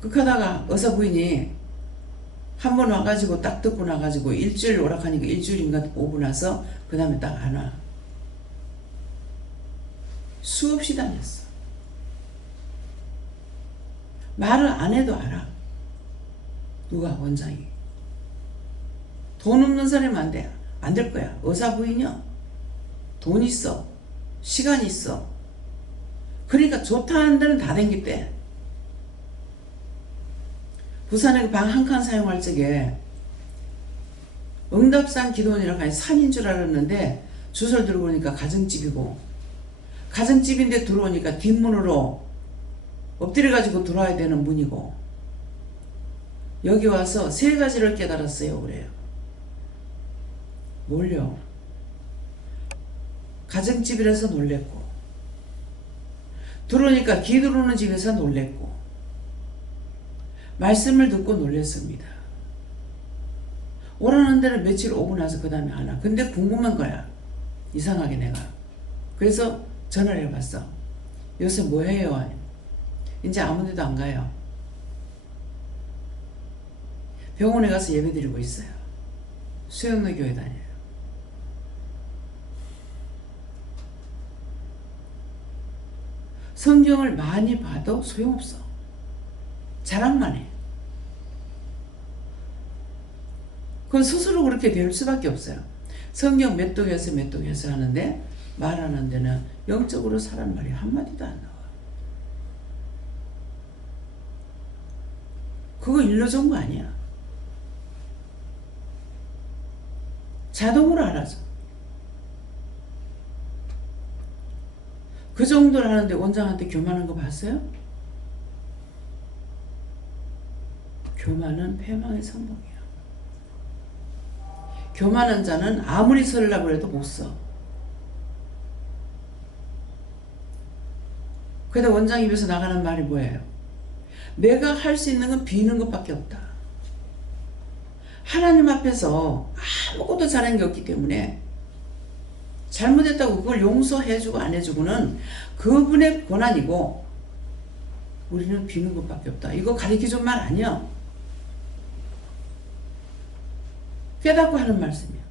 그러다가 의사 부인이 한 번 와가지고 딱 듣고 나가지고 일주일 오락하니까 일주일인가 오고 나서 그 다음에 딱 안 와. 수없이 다녔어. 말을 안 해도 알아. 누가? 원장이. 돈 없는 사람은 안 돼. 안 될 거야. 의사 부인이요. 돈 있어. 시간 있어. 그러니까 좋다 하는 데는 다 댕겼대. 부산에 방 한 칸 사용할 적에 응답산 기도원이라고 하니 산인 줄 알았는데 주소를 들고 오니까 가정집이고 가정집인데 들어오니까 뒷문으로 엎드려가지고 들어와야 되는 문이고 여기 와서 세 가지를 깨달았어요. 그래요. 뭘요? 가정집이라서 놀랬고 들어오니까 기 들어오는 집에서 놀랬고 말씀을 듣고 놀랬습니다. 오라는 데는 며칠 오고 나서 그 다음에 안 와. 근데 궁금한 거야. 이상하게 내가. 그래서 전화를 해봤어. 요새 뭐 해요? 이제 아무 데도 안 가요. 병원에 가서 예배 드리고 있어요. 수영로 교회 다녀요. 성경을 많이 봐도 소용없어. 자랑만 해. 그건 스스로 그렇게 될 수밖에 없어요. 성경 몇 독에서 몇 독에서 하는데 말하는 데는 영적으로 사람 말이 한마디도 안 나와. 그거 일러준 거 아니야. 자동으로 알아서. 그 정도를 하는데 원장한테 교만한 거 봤어요? 교만은 패망의 상복이야. 교만한 자는 아무리 설라고 해도 못 써. 그래도 원장 입에서 나가는 말이 뭐예요? 내가 할 수 있는 건 비는 것밖에 없다. 하나님 앞에서 아무것도 잘한 게 없기 때문에 잘못했다고 그걸 용서해주고 안 해주고는 그분의 권한이고 우리는 비는 것밖에 없다. 이거 가리켜준 말 아니야. 깨닫고 하는 말씀이야.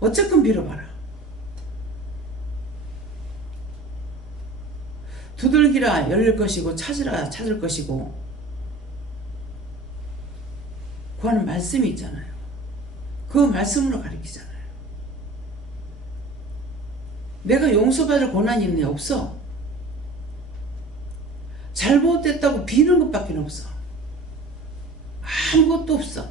어쨌건 빌어봐라. 두들기라 열릴 것이고 찾으라 찾을 것이고 구하는 말씀이 있잖아요. 그 말씀으로 가르치잖아요. 내가 용서받을 권한이 있네? 없어. 잘못됐다고 비는 것밖에 없어. 아무것도 없어.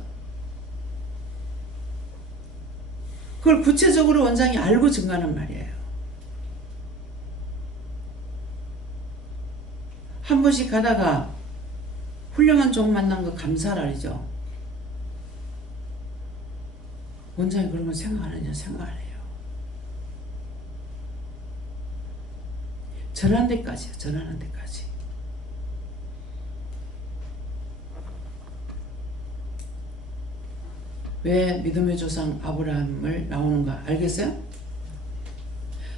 그걸 구체적으로 원장이 알고 증거하는 말이에요. 한 번씩 가다가 훌륭한 종 만난 거 감사라죠. 원장이 그런 거 생각 안 하냐? 생각 안 해요. 전하는 데까지요. 전하는 데까지. 왜 믿음의 조상 아브라함을 나오는가 알겠어요?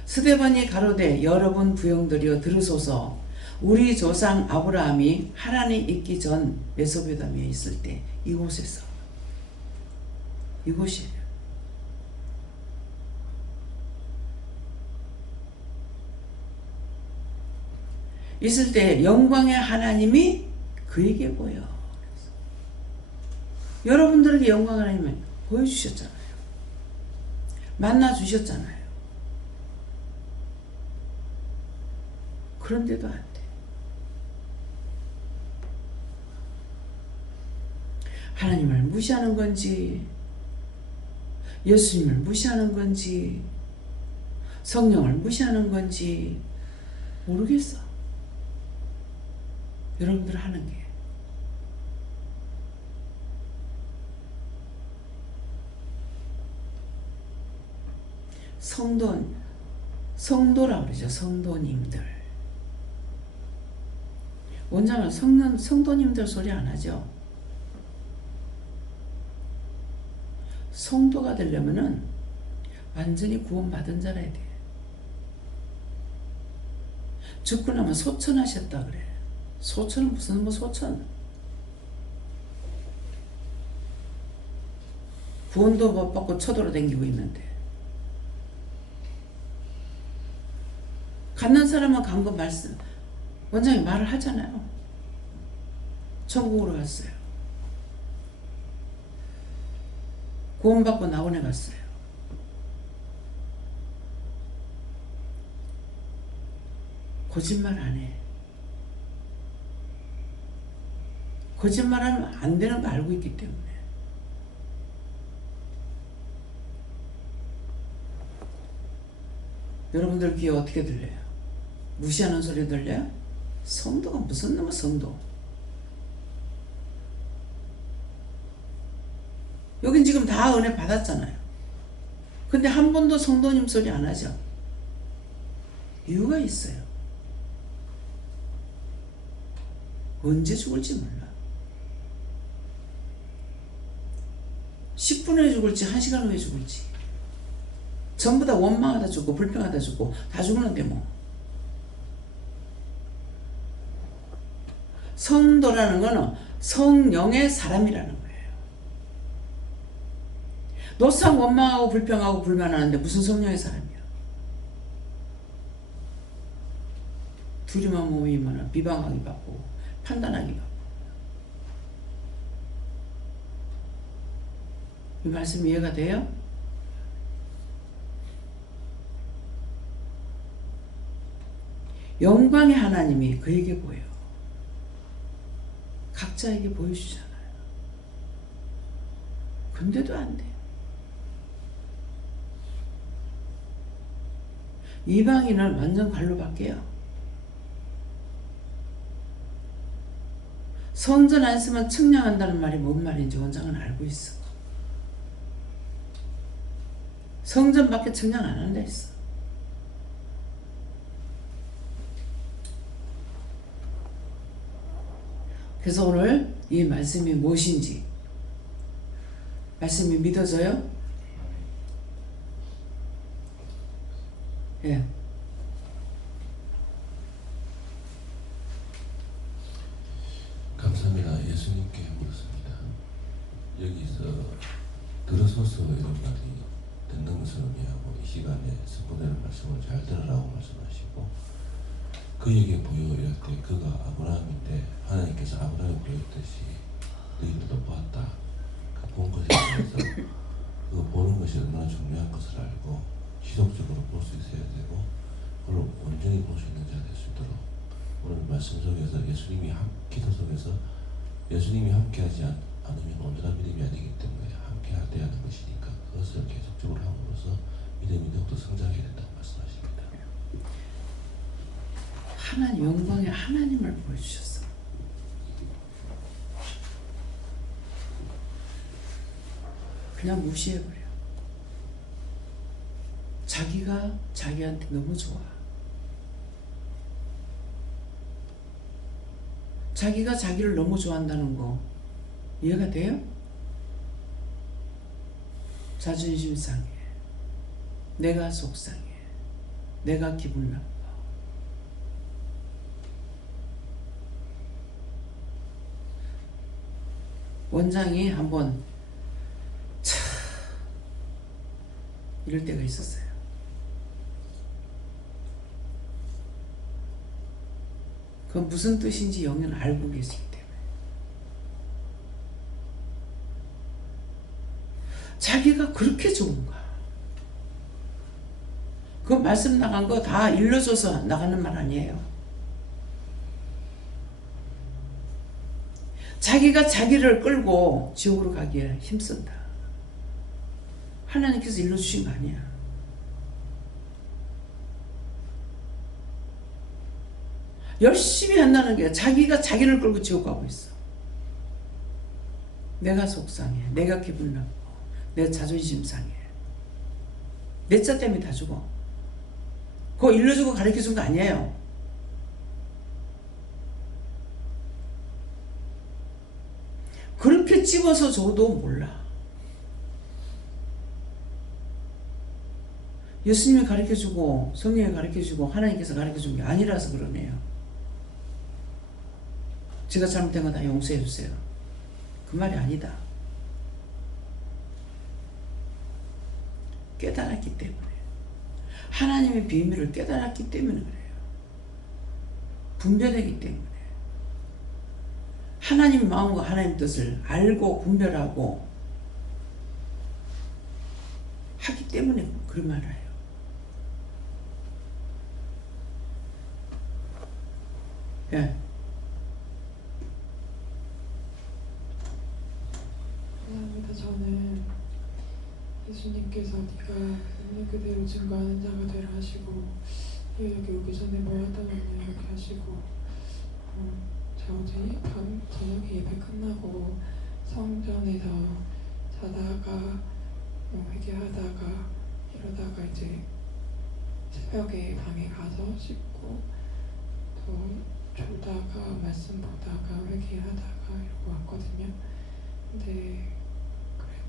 스데반이 가로되 여러분 부형들이여 들으소서. 우리 조상 아브라함이 하란에 있기 전 메소포타미아에 있을 때 이곳에서 이곳이에요. 있을 때 영광의 하나님이 그에게 보여. 여러분들에게 영광 하나님을 보여주셨잖아요. 만나주셨잖아요. 그런데도 안 돼. 하나님을 무시하는 건지 예수님을 무시하는 건지 성령을 무시하는 건지 모르겠어. 여러분들 하는 게 성도라고 그러죠. 성도님들. 원장은 성도님들 소리 안 하죠. 성도가 되려면은 완전히 구원받은 자라야 돼. 죽고 나면 소천하셨다 그래. 소천은 무슨 소천? 구원도 못 받고 쳐돌아다니고 있는데. 갔는 사람은 간 거 말씀 원장이 말을 하잖아요. 천국으로 갔어요. 구원받고 낙원에 갔어요. 거짓말 안 해. 거짓말하면 안 되는 거 알고 있기 때문에. 여러분들 귀에 어떻게 들려요? 무시하는 소리 들려요? 성도가 무슨 놈의 성도? 여긴 지금 다 은혜 받았잖아요. 근데 한 번도 성도님 소리 안 하죠. 이유가 있어요. 언제 죽을지 몰라. 10분 후에 죽을지 1시간 후에 죽을지. 전부 다 원망하다 죽고 불평하다 죽고 다 죽는데 뭐. 성도라는 거는 성령의 사람이라는 거예요. 노상 원망하고 불평하고 불만하는데 무슨 성령의 사람이야. 둘이만 모이면 비방하기 바쁘고 판단하기 바쁘고. 이 말씀 이해가 돼요? 영광의 하나님이 그에게 보여. 각자에게 보여주잖아요. 근데도 안 돼. 이방인을 완전 갈로 바뀌어요. 성전 안 쓰면 측량한다는 말이 뭔 말인지 원장은 알고 있어. 성전 밖에 측량 안 한다 했어. 그래서 오늘 이 말씀이 무엇인지 말씀이 믿어져요? 예. 감사합니다. 예수님께 물었습니다. 여기서 들어서서 이런 말이 듣는 것을 의미하고 이 시간에 선포되는 말씀을 잘 들으라고 말씀하시고 그에게 보여 이럴 때 그가 아브라함인데 하나님께서 아브라함에 보였듯이 너희들도 보았다. 그 본 것에 대해서 그 보는 것이 얼마나 중요한 것을 알고 지속적으로 볼 수 있어야 되고 그걸 온전히 볼 수 있는 자가 될 수 있도록 오늘 말씀 속에서 예수님이 기도 속에서 예수님이 함께하지 않으면 온전한 믿음이 아니기 때문에 함께해야 하는 것이니까 그것을 계속적으로 함으로써 믿음이 더욱더 성장해야 된다고 말씀하십니다. 하나님 영광의 하나님을 보여주셨어. 그냥 무시해버려. 자기가 자기한테 너무 좋아. 자기가 자기를 너무 좋아한다는 거 이해가 돼요? 자존심 상해. 내가 속상해. 내가 기분 나빠. 원장이 한번 이럴 때가 있었어요. 그건 무슨 뜻인지 영은 알고 계시기 때문에. 자기가 그렇게 좋은가? 그 말씀 나간 거 다 일러줘서 나가는 말 아니에요. 자기가 자기를 끌고 지옥으로 가기에 힘쓴다. 하나님께서 일러주신 거 아니야. 열심히 한다는 게 자기가 자기를 끌고 지옥 가고 있어. 내가 속상해. 내가 기분 나빠. 내 자존심 상해. 내 자 때문에 다 죽어. 그거 일러주고 가르쳐준 거 아니에요. 그렇게 집어서 줘도 몰라. 예수님이 가르쳐주고 성령이 가르쳐주고 하나님께서 가르쳐준 게 아니라서 그러네요. 제가 잘못된 거 다 용서해 주세요. 그 말이 아니다. 깨달았기 때문에. 하나님의 비밀을 깨달았기 때문에 그래요. 분별하기 때문에. 하나님 마음과 하나님 뜻을 알고 분별하고 하기 때문에 그런 말을 해요. 예. 감사합니다. 저는 예수님께서 네가 있는 그대로 증거하는 자가 되라 하시고 여기 오기 전에 뭐 하다 왔냐 이렇게 하시고 저 어제 밤 저녁에 예배 끝나고 성전에서 자다가 회개하다가 이러다가 이제 새벽에 방에 가서 씻고 또 졸다가 말씀 보다가 회개하다가 이러고 왔거든요. 근데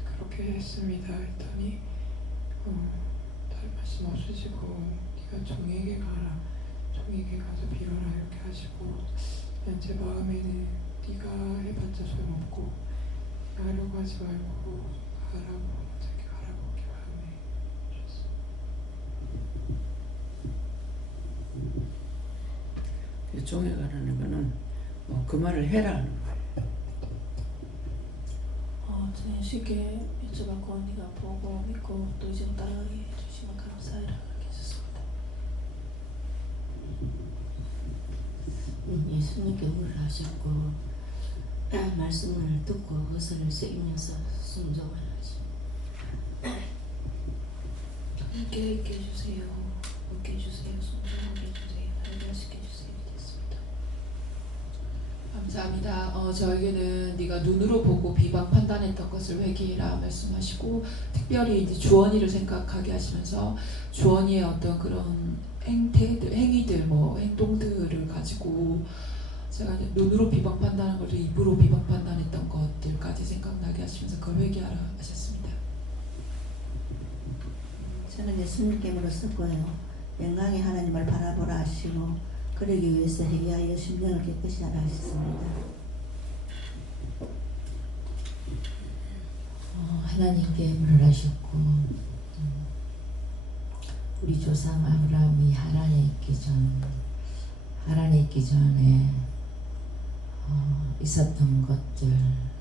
그렇게 했습니다. 했더니 다른 말씀 없으시고 네가 종에게 가라. 종에게 가서 빌어라 이렇게 하시고 그냥 제 마음에는 네가 해봤자 소용없고 네가 하려고 하지 말고 가라고 자기 가라고 이렇게 마음에 주셨어요. 종에 가라는 거는 그 말을 해라 하는 거예요. 그냥 쉽게 여쭤봤고 네가 보고 믿고 또 이제 따라가게 해주시면 감사해라 그렇게 했었습니다. 예수님께 물을 하셨고 말씀을 듣고 그것을 새기면서 순종을 하십니다. 함께 있게 해주세요. 웃게 해주세요. 순종하게 해주세요. 할례하시게 해주세요. 됐습니다. 감사합니다. 저에게는 네가 눈으로 보고 비방 판단했던 것을 회개해라 말씀하시고 특별히 이제 주원이를 생각하게 하시면서 주원이의 어떤 그런 행위들, 뭐 행동들을 가지고 제가 이제 눈으로 비방 판단한 것도 입으로 비방 판단했던 것들까지 생각나게 하시면서 그걸 회개하라 하셨습니다. 저는 예수님께 물었었고요. 영광의 하나님을 바라보라 하시고 그러기 위해서 회개하여 심령을 깨끗이 하라 하셨습니다. 하나님께 물을 하셨고 우리 조상 아브라함이 하란에 있기 전에 있었던 것들,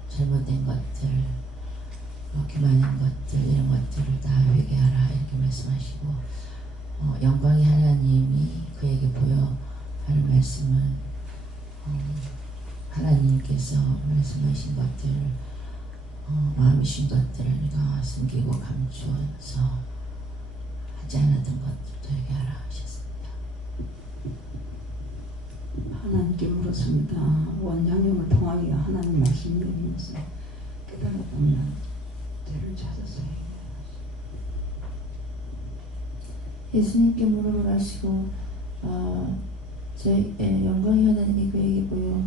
잘못된 것들, 기만한 것들, 이런 것들을 다 회개하라 이렇게 말씀하시고 영광의 하나님이 그에게 보여 하는 말씀은 하나님께서 말씀하신 것들을 마음이신 것들을 내가 숨기고 감추어서 하지 않았던 것들도 회개하라 하셨습니다. 하나님께 물었습니다. 원장님을 통하여 하나님 말씀을 읽으면서 깨달았다면 죄를 찾았어요. 예수님께 물어보라 하시고 영광의 하나님이 그에게 보여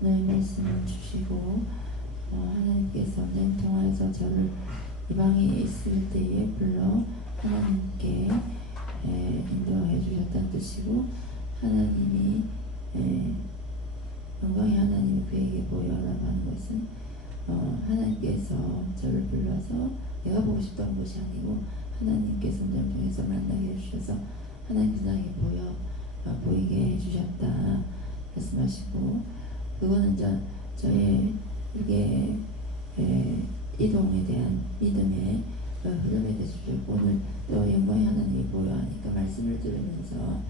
너의 말씀을 주시고 하나님께서 원장님 통하여서 저를 이방에 있을 때에 불러 하나님께 인도해 주셨다는 뜻이고 하나님이 영광의 하나님이 그에게 보여라고 하는 것은 하나님께서 저를 불러서 내가 보고 싶던 것이 아니고 하나님께서 저를 통해서 만나게 해주셔서 하나님께서 나에게 보이게 해주셨다 말씀하시고 그거는 저의 이게 이동에 대한 믿음의 흐름에 대해서 오늘 또 영광의 하나님이 보여하니까 말씀을 들으면서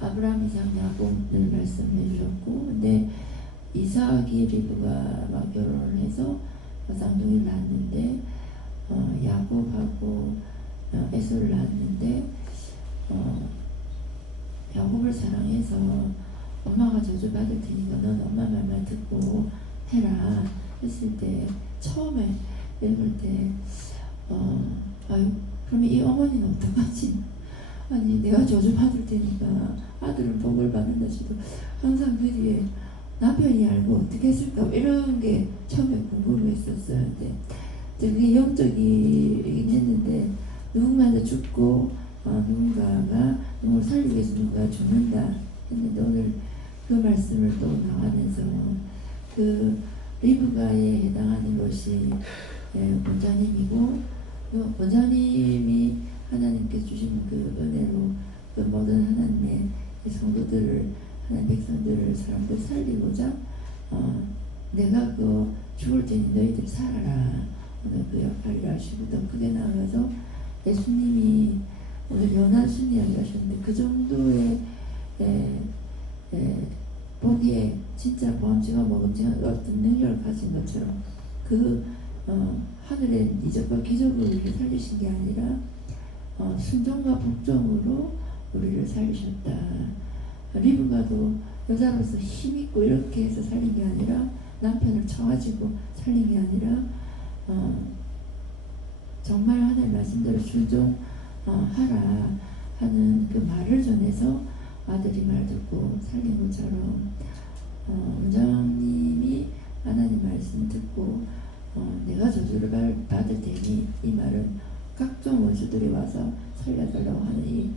아브라함, 이삭, 야곱을 말씀해 주셨고 근데 이삭이 리브가 막 결혼을 해서 쌍둥이를 낳았는데 야곱하고 에서를 낳았는데 야곱을 사랑해서 엄마가 저주받을 테니까 넌 엄마 말만 듣고 해라 했을 때 처음에 읽을 때 아유 그러면 이 어머니는 어떡하지? 아니 내가 저주받을 테니까 아들은 복을 받는다 싶어 항상 그 뒤에 남편이 알고 어떻게 했을까 이런 게 처음에 궁금했었어요. 근데 그게 영적이긴 했는데 누군가한테 죽고 누군가가 누굴 살리기 위해서 누군가 죽는다 했는데 오늘 그 말씀을 또 나가면서 그 리브가에 해당하는 것이 원장님이고 원장님이 하나님께 주신 그 은혜로 그 모든 하나님의 성도들을 하나님 백성들을 사람들 살리고자 내가 그 죽을 테니 너희들 살아라 오늘 그 역할을 하시고 더 크게 나아가서 예수님이 오늘 연한순 이야기 하셨는데 그 정도의 보기에 진짜 보암지가 먹음직한 어떤 능력을 가진 것처럼 그 하늘의 이적과 기적을 우리를 살리신 게 아니라 순종과 복종으로 우리를 살리셨다. 리브가도 여자로서 힘있고 이렇게 해서 살린 게 아니라 남편을 쳐가지고 살린 게 아니라 정말 하나님의 말씀대로 순종하라 하는 그 말을 전해서 아들이 말 듣고 살린 것처럼 원장님이 하나님 말씀 듣고 내가 저주를 받을 테니 이 말은 각종 원수들이 와서 살려달라고 하는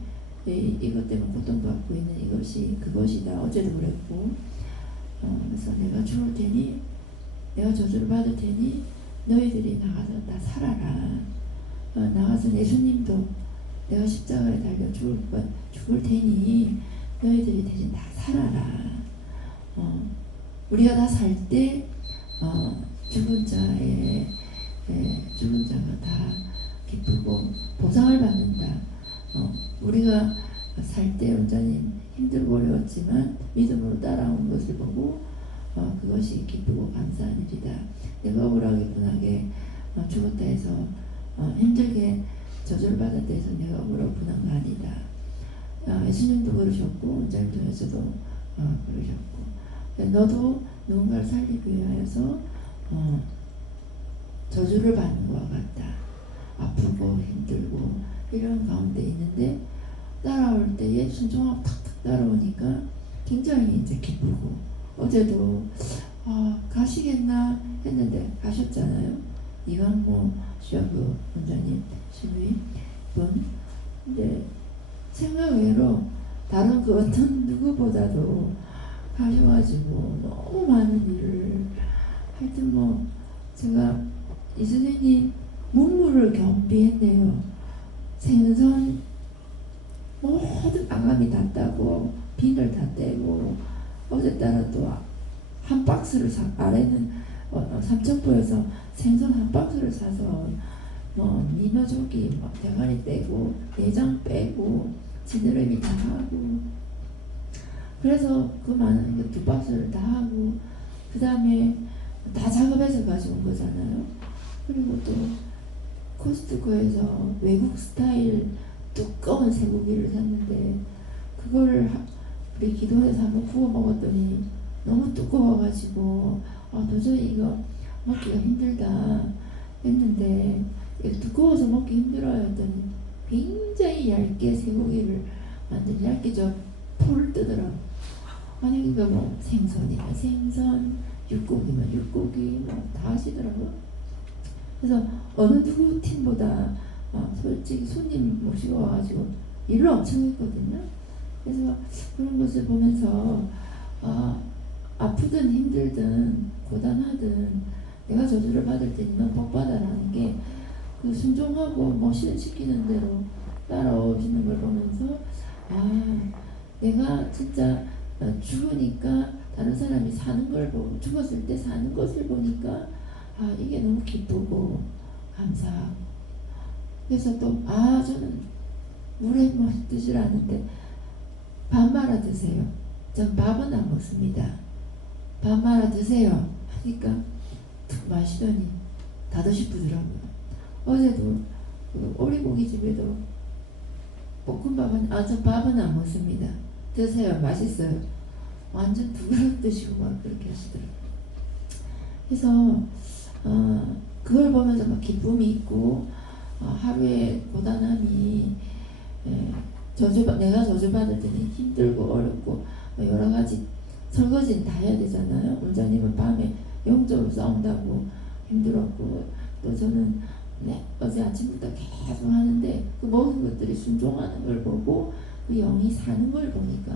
이것 때문에 고통받고 있는 이것이 그것이다. 어제도 그랬고 그래서 내가 죽을 테니 내가 저주를 받을 테니 너희들이 나가서 다 살아라. 나가서 예수님도 내가 십자가에 달려 죽을 테니 너희들이 대신 다 살아라. 우리가 다 살 때 죽은 자가 다 기쁘고 보상을 받는다. 우리가 살 때 원장님 힘들고 어려웠지만 믿음으로 따라온 것을 보고 그것이 기쁘고 감사한 일이다. 내가 억울하게 분하게 죽었다 해서 힘들게 저주를 받았다 해서 내가 억울하고 분한 거 아니다. 예수님도 그러셨고 원장님 중에서도 그러셨고 너도 누군가를 살리기 위하여서 저주를 받는 것과 같다. 아프고 힘들고 이런 가운데 있는데 따라올 때에 순종하고 탁탁 따라오니까 굉장히 이제 기쁘고 어제도 가시겠나 했는데 가셨잖아요. 이강모 시아부 원장님 신부분 근데 생각외로 다른 그 어떤 누구보다도 하셔가지고 너무 많은 일을 하여튼 뭐 제가 이 선생님 문물을 경비했네요. 생선 모든 마감이 다 따고 비늘 다 떼고 어제 따라 또 한 박스를 아래는 삼천포에서 생선 한 박스를 사서 뭐 민어조기 뭐 대가리 떼고 내장 빼고 지느러미 다 하고 그래서 그 많은 그 두 박스를 다 하고 그 다음에 다 작업해서 가지고 온 거잖아요. 그리고 또 코스트코에서 외국 스타일 두꺼운 쇠고기를 샀는데 그거를 우리 기도원에서 한번 구워 먹었더니 너무 두꺼워가지고 도저히 이거 먹기가 힘들다 했는데 두꺼워서 먹기 힘들어요 했더니 굉장히 얇게 쇠고기를 완전 얇게 저 포를 뜨더라고. 아니 그러니까 뭐 생선이면 생선, 육고기면 육고기 뭐 다 하시더라고요. 그래서 어느 누구 팀보다 솔직히 손님 모시고 와가지고 일을 엄청 했거든요. 그래서 그런 것을 보면서 아프든 힘들든 고단하든 내가 저주를 받을 때는 복 받아라는 게 그 순종하고 뭐 시키는 대로 따라오시는 걸 보면서 내가 진짜 죽으니까 다른 사람이 사는 걸 보고 죽었을 때 사는 것을 보니까 이게 너무 기쁘고 감사하고 그래서 또 저는 물에 뭐 드시라 하는데 밥 말아 드세요. 전 밥은 안 먹습니다. 밥 말아 드세요 하니까 툭 마시더니 다도 싶더라고요. 어제도 그 오리고기 집에도 볶음밥은 전 밥은 안 먹습니다. 드세요. 맛있어요. 완전 두 그릇 드시고 막 그렇게 하시더라고요. 그래서 그걸 보면서 막 기쁨이 있고 하루의 고단함이 내가 저주받을 때는 힘들고 어렵고 여러 가지 설거지는 다 해야 되잖아요. 원장님은 밤에 영적으로 싸운다고 힘들었고 또 저는 어제 아침부터 계속 하는데 그 모든 것들이 순종하는 걸 보고 그 영이 사는 걸 보니까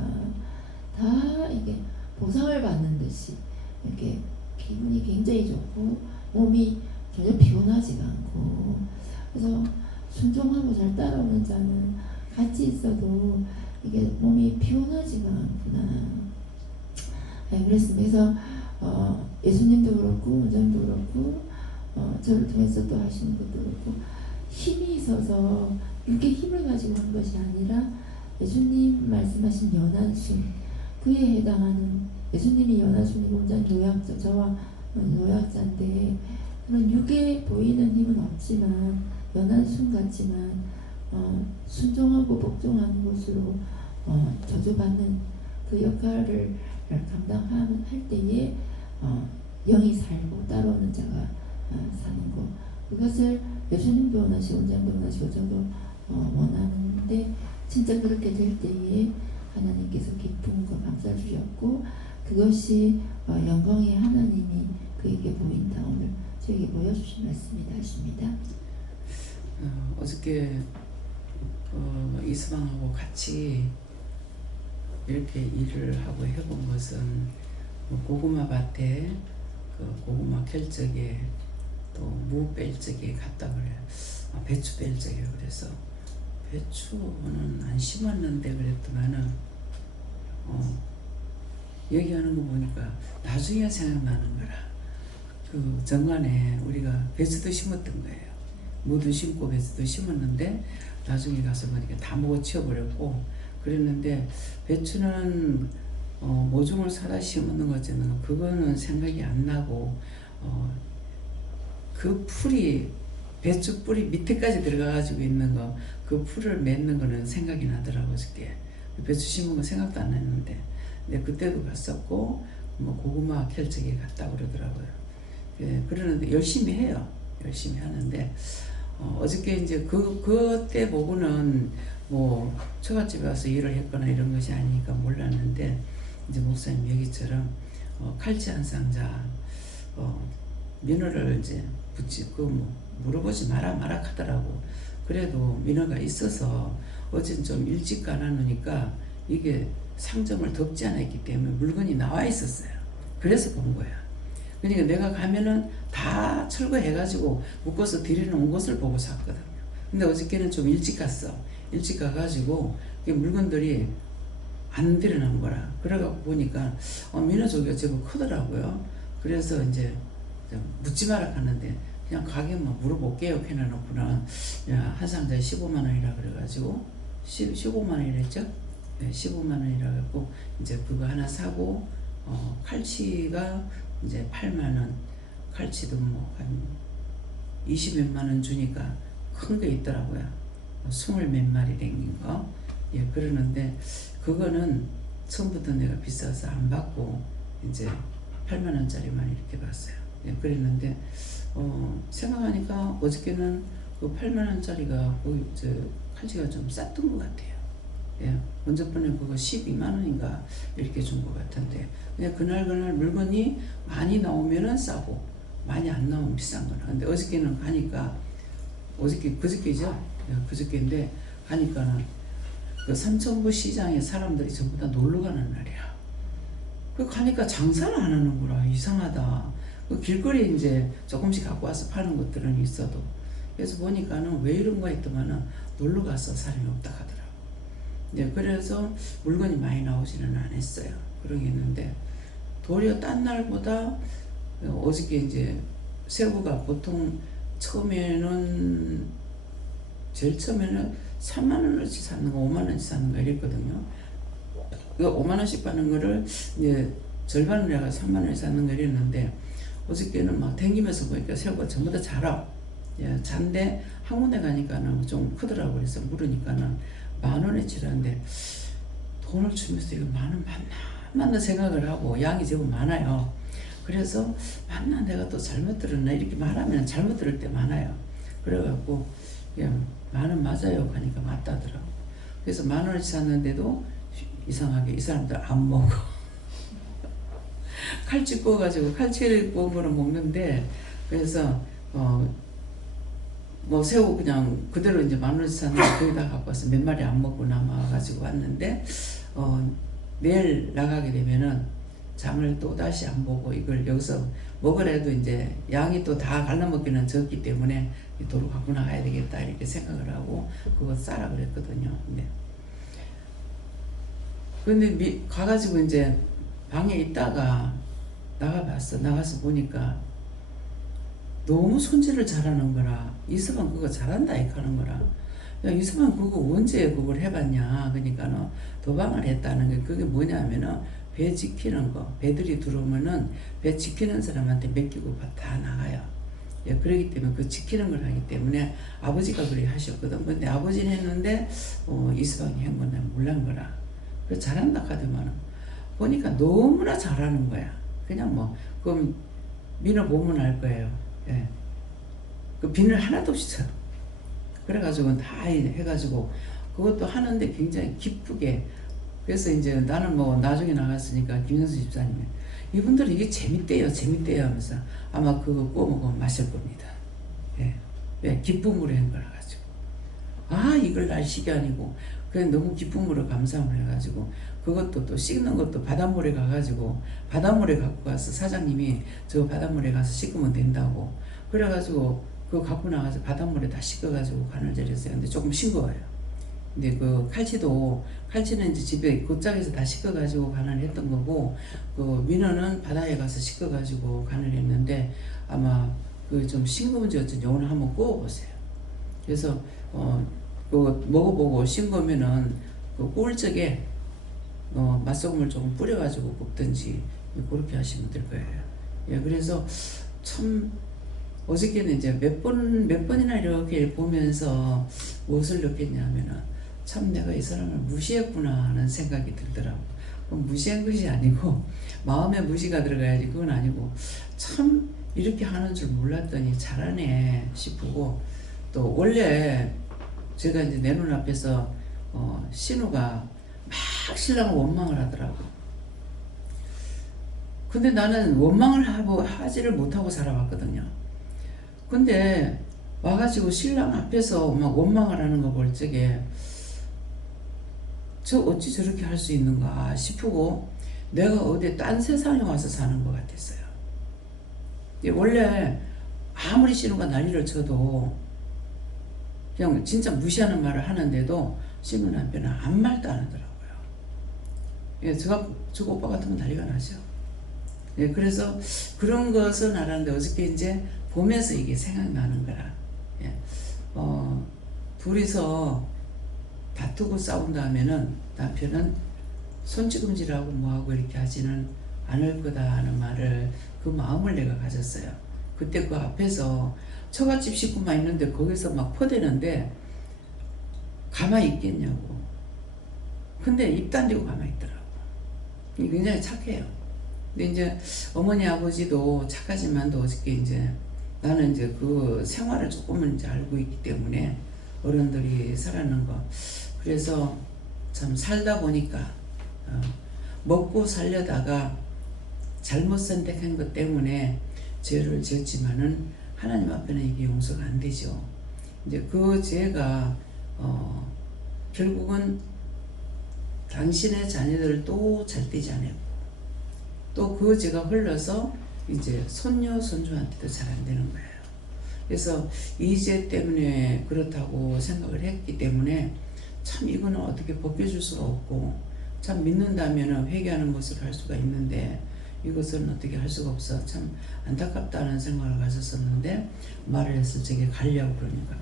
다 이게 보상을 받는 듯이 이렇게 기분이 굉장히 좋고 몸이 전혀 피곤하지가 않고 그래서 순종하고 잘 따라오는 자는 같이 있어도 이게 몸이 피곤하지가 않구나. 그래서 예수님도 그렇고 원장님도 그렇고 저를 통해서 또 하시는 것도 그렇고 힘이 있어서 육의 힘을 가지고 한 것이 아니라 예수님 말씀하신 연한순 그에 해당하는 예수님이 연한순이고 원장님 노약자 저와 노약자인데 그런 육에 보이는 힘은 없지만 연한순 같지만 순종하고 복종하는 것으로 저주받는 그 역할을 감당할 때에 영이 살고 따라오는 자가 사는 것 그것을 예수님도 원하시고 원장도 원하시고 저도 원하는데 진짜 그렇게 될 때에 하나님께서 기쁨과 감사를 주셨고 그것이 영광의 하나님이 그에게 보인다. 오늘 저에게 보여주신 말씀이다 하십니다. 어저께 이수방하고 같이 이렇게 일을 하고 해본 것은 고구마 밭에 그 고구마 캘 적에 또 무 뺄 적에 갔다 그래요. 배추 뺄 적에 그래서 배추는 안 심었는데 그랬더만은 얘기하는 거 보니까 나중에 생각나는 거라. 그 정관에 우리가 배추도 심었던 거예요. 무도 심고 배추도 심었는데 나중에 가서 보니까 다 먹어 치워버렸고 그랬는데 배추는 모종을 사다 심었는 거잖아요. 그거는 생각이 안 나고 그 풀이 배추 뿌리 밑에까지 들어가가지고 있는 거 그 풀을 맺는 거는 생각이 나더라고요. 어저께 배추 심은 거 생각도 안 했는데 근데 그때도 갔었고 뭐 고구마 캘 적에 갔다 그러더라고요. 그러는데 열심히 해요. 열심히 하는데 어저께 이제 그때 보고는 뭐 처갓집에 와서 일을 했거나 이런 것이 아니니까 몰랐는데 이제 목사님 얘기처럼 칼치 한 상자 민어를 이제 물어보지 마라 하더라고. 그래도 민어가 있어서 어제는 좀 일찍 가놔놓으니까 이게 상점을 덮지 않았기 때문에 물건이 나와 있었어요. 그래서 본 거야. 그러니까 내가 가면은 다 철거해가지고 묶어서 들여놓은 것을 보고 샀거든요. 근데 어저께는 좀 일찍 갔어. 일찍 가가지고 물건들이 안 들여놓은 거라. 그래갖고 보니까 민어조개가 제법 크더라고요. 그래서 이제 묻지 마라 하는데 그냥 가격만 물어볼게요. 해놔놓구나. 한 상자에 15만 원이라 그래가지고 15만 원이랬죠? 네, 15만 원이라 갖고 이제 그거 하나 사고 칼치가 이제 8만 원. 칼치도 뭐 한 20몇만 원 주니까 큰 게 있더라고요. 20몇 마리 댕긴 거. 예, 그러는데 그거는 처음부터 내가 비싸서 안 받고 이제 8만 원짜리만 이렇게 봤어요. 예, 그랬는데 생각하니까 어저께는 그 8만 원짜리가 칼치가 좀 쌌던 것 같아요. 예, 먼저 번에 그거 12만 원인가 이렇게 준 것 같은데 그냥 그날 물건이 많이 나오면은 싸고 많이 안 나오면 비싼 거나. 근데 어저께는 가니까 그저께죠? 예, 그저께인데 가니까는 그 삼천부 시장에 사람들이 전부 다 놀러 가는 날이야. 그 가니까 장사를 안 하는 거라. 이상하다. 그 길거리에 이제 조금씩 갖고 와서 파는 것들은 있어도. 그래서 보니까는 왜 이런가 했더만은 놀러 가서 사람이 없다 하더라고. 네, 그래서 물건이 많이 나오지는 않았어요. 그러겠는데 도리어 딴 날보다 어저께 이제 새우가 보통 제일 처음에는 3만 원어치 사는 거, 5만 원치 사는 거 이랬거든요. 그 5만 원씩 받는 거를 이제 절반을 내가 3만 원에 사는 거 이랬는데 어저께는 막 댕기면서 보니까 새우가 전부 다 자라. 예, 잔데 한 군데 가니까는 좀 크더라고. 그래서 물으니까는 10,000원어치라는데 돈을 주면서 이거 10,000원 맞나 생각을 하고 양이 제법 많아요. 그래서 맞나 내가 또 잘못 들었나 이렇게 말하면 잘못 들을 때 많아요. 그래갖고 예, 10,000원 맞아요 하니까 맞다더라고. 그래서 10,000원어치 샀는데도 이상하게 이 사람들 안 먹어. 칼치 구워가지고 칼치를 구운 거는 먹는데 그래서 뭐 새우 그냥 그대로 이제 10,000원어치 샀는데 거기다 갖고 와서 몇 마리 안 먹고 남아가지고 왔는데 내일 나가게 되면은 장을 또 다시 안 보고 이걸 여기서 먹으래도 이제 양이 또 다 갈라먹기는 적기 때문에 도로 갖고 나가야 되겠다 이렇게 생각을 하고 그거 싸라 그랬거든요. 근데 가가지고 이제 방에 있다가 나가서 보니까 너무 손질을 잘하는 거라. 이서방 그거 잘한다 하는 거라. 야, 이서방 그거 언제 그걸 해봤냐. 그러니까는 도방을 했다는 게 그게 뭐냐면은 배 지키는 거. 배들이 들어오면은 배 지키는 사람한테 맡기고 다 나가요. 예, 그러기 때문에 그 지키는 걸 하기 때문에 아버지가 그렇게 하셨거든. 근데 아버지는 했는데 이서방이 한 건 난 몰란 거라. 그래서 잘한다 하더만은 보니까 너무나 잘하는 거야. 그냥 뭐 그럼 민어 보면 알 거예요. 예. 그 비늘 하나도 없이 쳐. 그래가지고 다 해가지고 그것도 하는데 굉장히 기쁘게. 그래서 이제 나는 뭐 나중에 나갔으니까 김영수 집사님이 이분들은 이게 재밌대요 하면서 아마 그거 구워 먹으면 마실 겁니다. 예. 왜? 기쁨으로 한 거라 가지고. 이걸 날식이 아니고 그냥 너무 기쁨으로 감사함을 해가지고 그것도 또 씻는 것도 바닷물에 가가지고 바닷물에 갖고 가서 사장님이 저 바닷물에 가서 씻으면 된다고 그래가지고 그거 갖고 나가서 바닷물에 다 씻어가지고 간을 절였어요. 근데 조금 싱거워요. 근데 그 칼치는 이제 집에 곧장에서 다 씻어가지고 간을 했던 거고 그 민어는 바다에 가서 씻어가지고 간을 했는데 아마 그 좀 싱거운지 어쩐지 오늘 한번 구워보세요. 그래서 그 먹어보고 싱거우면은 그 구울 적에 맛소금을 조금 뿌려가지고 굽든지 그렇게 하시면 될 거예요. 예, 그래서 참 어저께는 이제 몇 번이나 이렇게 보면서 무엇을 느꼈냐면은 참 내가 이 사람을 무시했구나 하는 생각이 들더라고. 무시한 것이 아니고 마음에 무시가 들어가야지 그건 아니고 참 이렇게 하는 줄 몰랐더니 잘하네 싶고 또 원래 제가 이제 내 눈앞에서 신우가 막 신랑을 원망을 하더라고. 근데 나는 원망을 하지를 못하고 살아왔거든요. 근데 와가지고 신랑 앞에서 막 원망을 하는 거 볼 적에 저 어찌 저렇게 할 수 있는가 싶고 내가 어디 딴 세상에 와서 사는 것 같았어요. 원래 아무리 신우가 난리를 쳐도 그냥 진짜 무시하는 말을 하는데도 신우 남편은 아무 말도 안 하더라고요. 예, 저 오빠 같으면 난리가 나죠. 예, 그래서 그런 것은 알았는데 어저께 이제 보면서 이게 생각나는 거라. 예, 둘이서 다투고 싸운다 하면은 남편은 손찌검질하고 뭐하고 이렇게 하지는 않을 거다 하는 말을, 그 마음을 내가 가졌어요. 그때 그 앞에서 처갓집 식구만 있는데 거기서 막 퍼대는데 가만히 있겠냐고. 근데 입 다물고 가만히 있더라고. 굉장히 착해요. 근데 이제 어머니 아버지도 착하지만도 어저께 이제 나는 이제 그 생활을 조금은 이제 알고 있기 때문에 어른들이 살아는 거. 그래서 참 살다 보니까 먹고 살려다가 잘못 선택한 것 때문에 죄를 지었지만은 하나님 앞에는 이게 용서가 안 되죠. 이제 그 죄가 결국은 당신의 자녀들을 또 잘되지 않았고 또 그 죄가 흘러서 이제 손녀 손주한테도 잘 안 되는 거예요. 그래서 이 죄 때문에 그렇다고 생각을 했기 때문에 참 이거는 어떻게 벗겨줄 수가 없고, 참 믿는다면 회개하는 것을 할 수가 있는데 이것은 어떻게 할 수가 없어. 참 안타깝다는 생각을 가졌었는데 말을 했을 적에 가려고 그러니까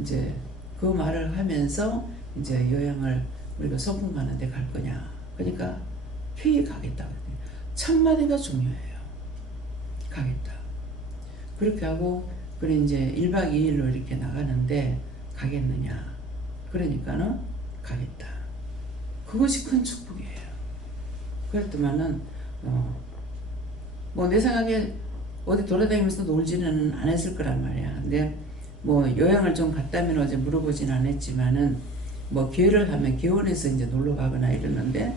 이제 그 말을 하면서 이제 여행을 우리가 소풍 가는데 갈 거냐. 그러니까 회의 가겠다. 첫 마디가 중요해요. 가겠다. 그렇게 하고 그래 이제 1박 2일로 이렇게 나가는데 가겠느냐. 그러니까는 가겠다. 그것이 큰 축복이에요. 그랬더만은 뭐 내 생각에 어디 돌아다니면서 놀지는 않았을 거란 말이야. 근데 뭐 여행을 좀 갔다면 어제 물어보진 않았지만은 뭐 기회를 하면 개원에서 이제 놀러 가거나 이러는데